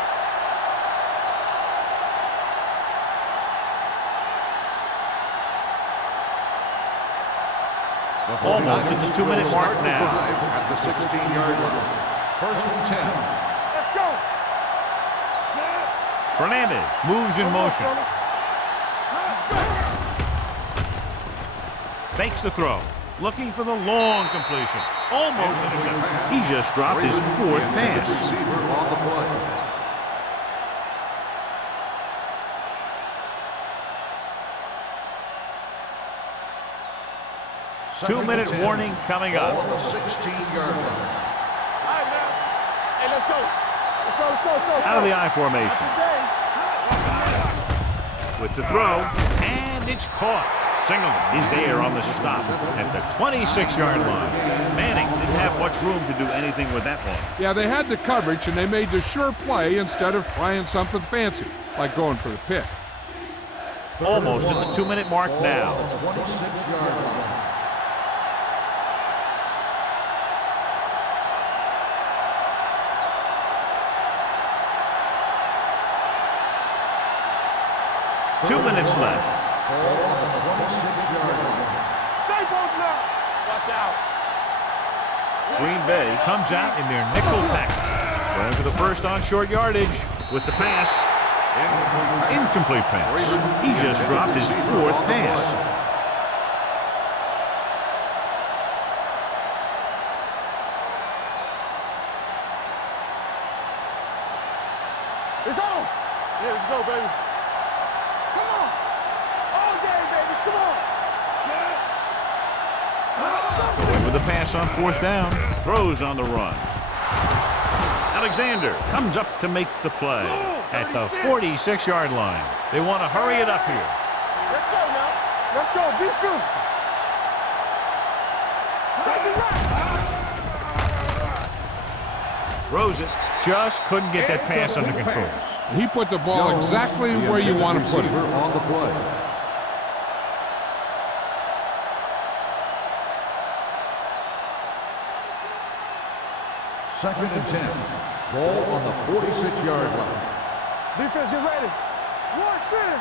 Almost at the 2-minute mark now. At the 16-yard line. 1st and 10. Let's go. Fernandez moves in motion. Fakes the throw. Looking for the long completion. Almost intercepted. He just dropped his 4th pass. Receiver on the play. 2-minute warning coming up. On the 16-yard line. All right, man. Hey, let's go. Out of the I formation. With the throw, and it's caught. Singleton is there on the stop at the 26-yard line. Manning didn't have much room to do anything with that one. Yeah, they had the coverage, and they made the sure play instead of trying something fancy, like going for the pick. Almost at the 2-minute mark now. 26-yard line. Two minutes left. Ball on the 26-yard line. Stay both now. Watch out. Green Bay comes out in their nickel package. Going for the first on short yardage with the pass. Incomplete pass. He just dropped his 4th pass. It's on. Yeah, let's go, baby. Come on. All day, baby. Come on. Going with the pass on 4th down. Throws on the run. Alexander comes up to make the play at the 46-yard line. They want to hurry it up here. Let's go now. Let's go. Be physical. Throws it. Just couldn't get that pass under control. He put the ball exactly where you want to put it. On the play. Second and 10. Ball on the 46-yard line. Defense, get ready. One, center.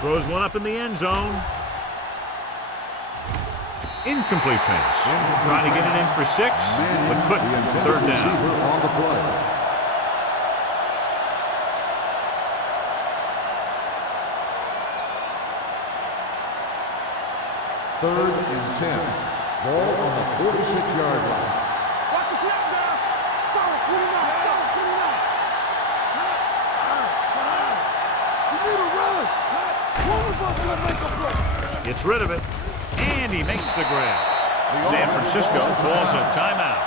Throws one up in the end zone. Incomplete pass. Trying to get it in for 6, but couldn't. 3rd down. On the play. Third and 10. Ball on the 46-yard line. Watch the snap down. Solid 29. Solid 29. You need a rush. One of us will make a play. Gets rid of it, and he makes the grab. San Francisco calls a timeout.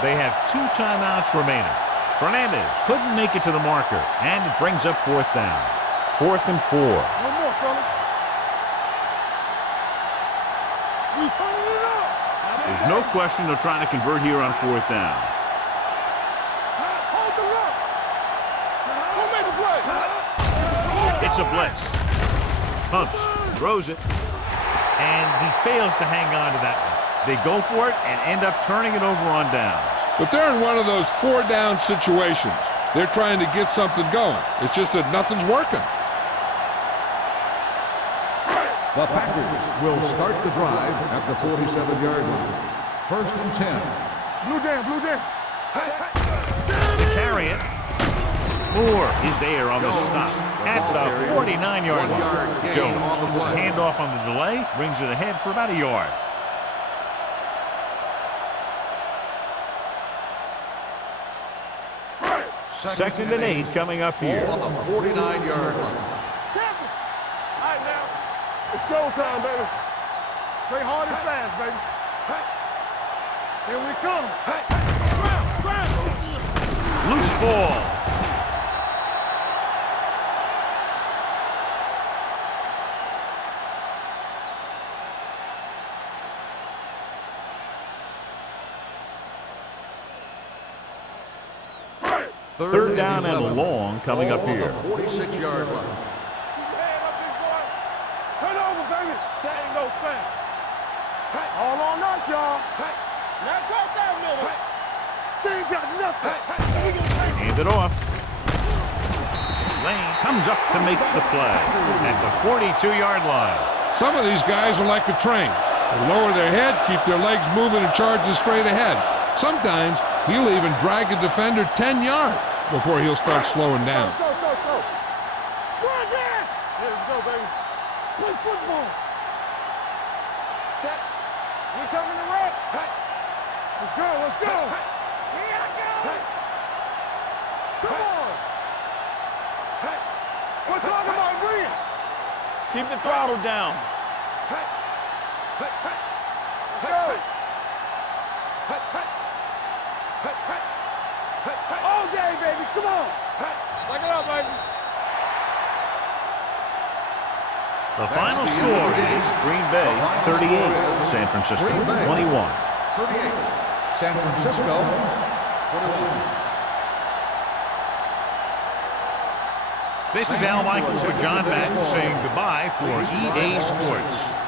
They have 2 timeouts remaining. Fernandez couldn't make it to the marker, and it brings up 4th down. 4th and 4. No more, fella. We turning it up. There's no question they're trying to convert here on 4th down. Hold the rock. We'll make a play. It's a blitz. Pumps, throws it, and he fails to hang on to that one. They go for it and end up turning it over on downs. But they're in one of those 4-down situations. They're trying to get something going. It's just that nothing's working. The Packers will start the drive at the 47-yard line. 1st and 10. Blue down, blue down. To carry it, Moore is there on the stop. at the 49-yard 1 yard line. gain Jones on the gets the play. handoff on the delay, brings it ahead for about a yard. Second and 8 coming up here. Ball on the 49-yard line. Careful. All right, now. It's showtime, baby. Play hard and fast, baby. Here we come. Loose ball. Third down and long coming up here. 46-yard line. Keep your head up, big boy. Turn over, baby. That ain't no thing. All on us, y'all. Now cross that middle. They ain't got nothing. We gonna take Hand it off. Lane comes up to make the play at the 42-yard line. Some of these guys are like a train. They lower their head, keep their legs moving, and charge straight ahead. Sometimes he'll even drag a defender 10 yards before he'll start slowing down. Go. Run there. Here we go, baby. Play football. Set. We coming to wreck. Let's go. Here I go. Come on. We're talking about Rhea. Keep the throttle down. Let's go. All day, baby. Come on. Lock it up, baby. The final score is Green Bay 38, San Francisco 21. 38. San Francisco 21. This is Al Michaels with John Madden saying goodbye for EA Sports.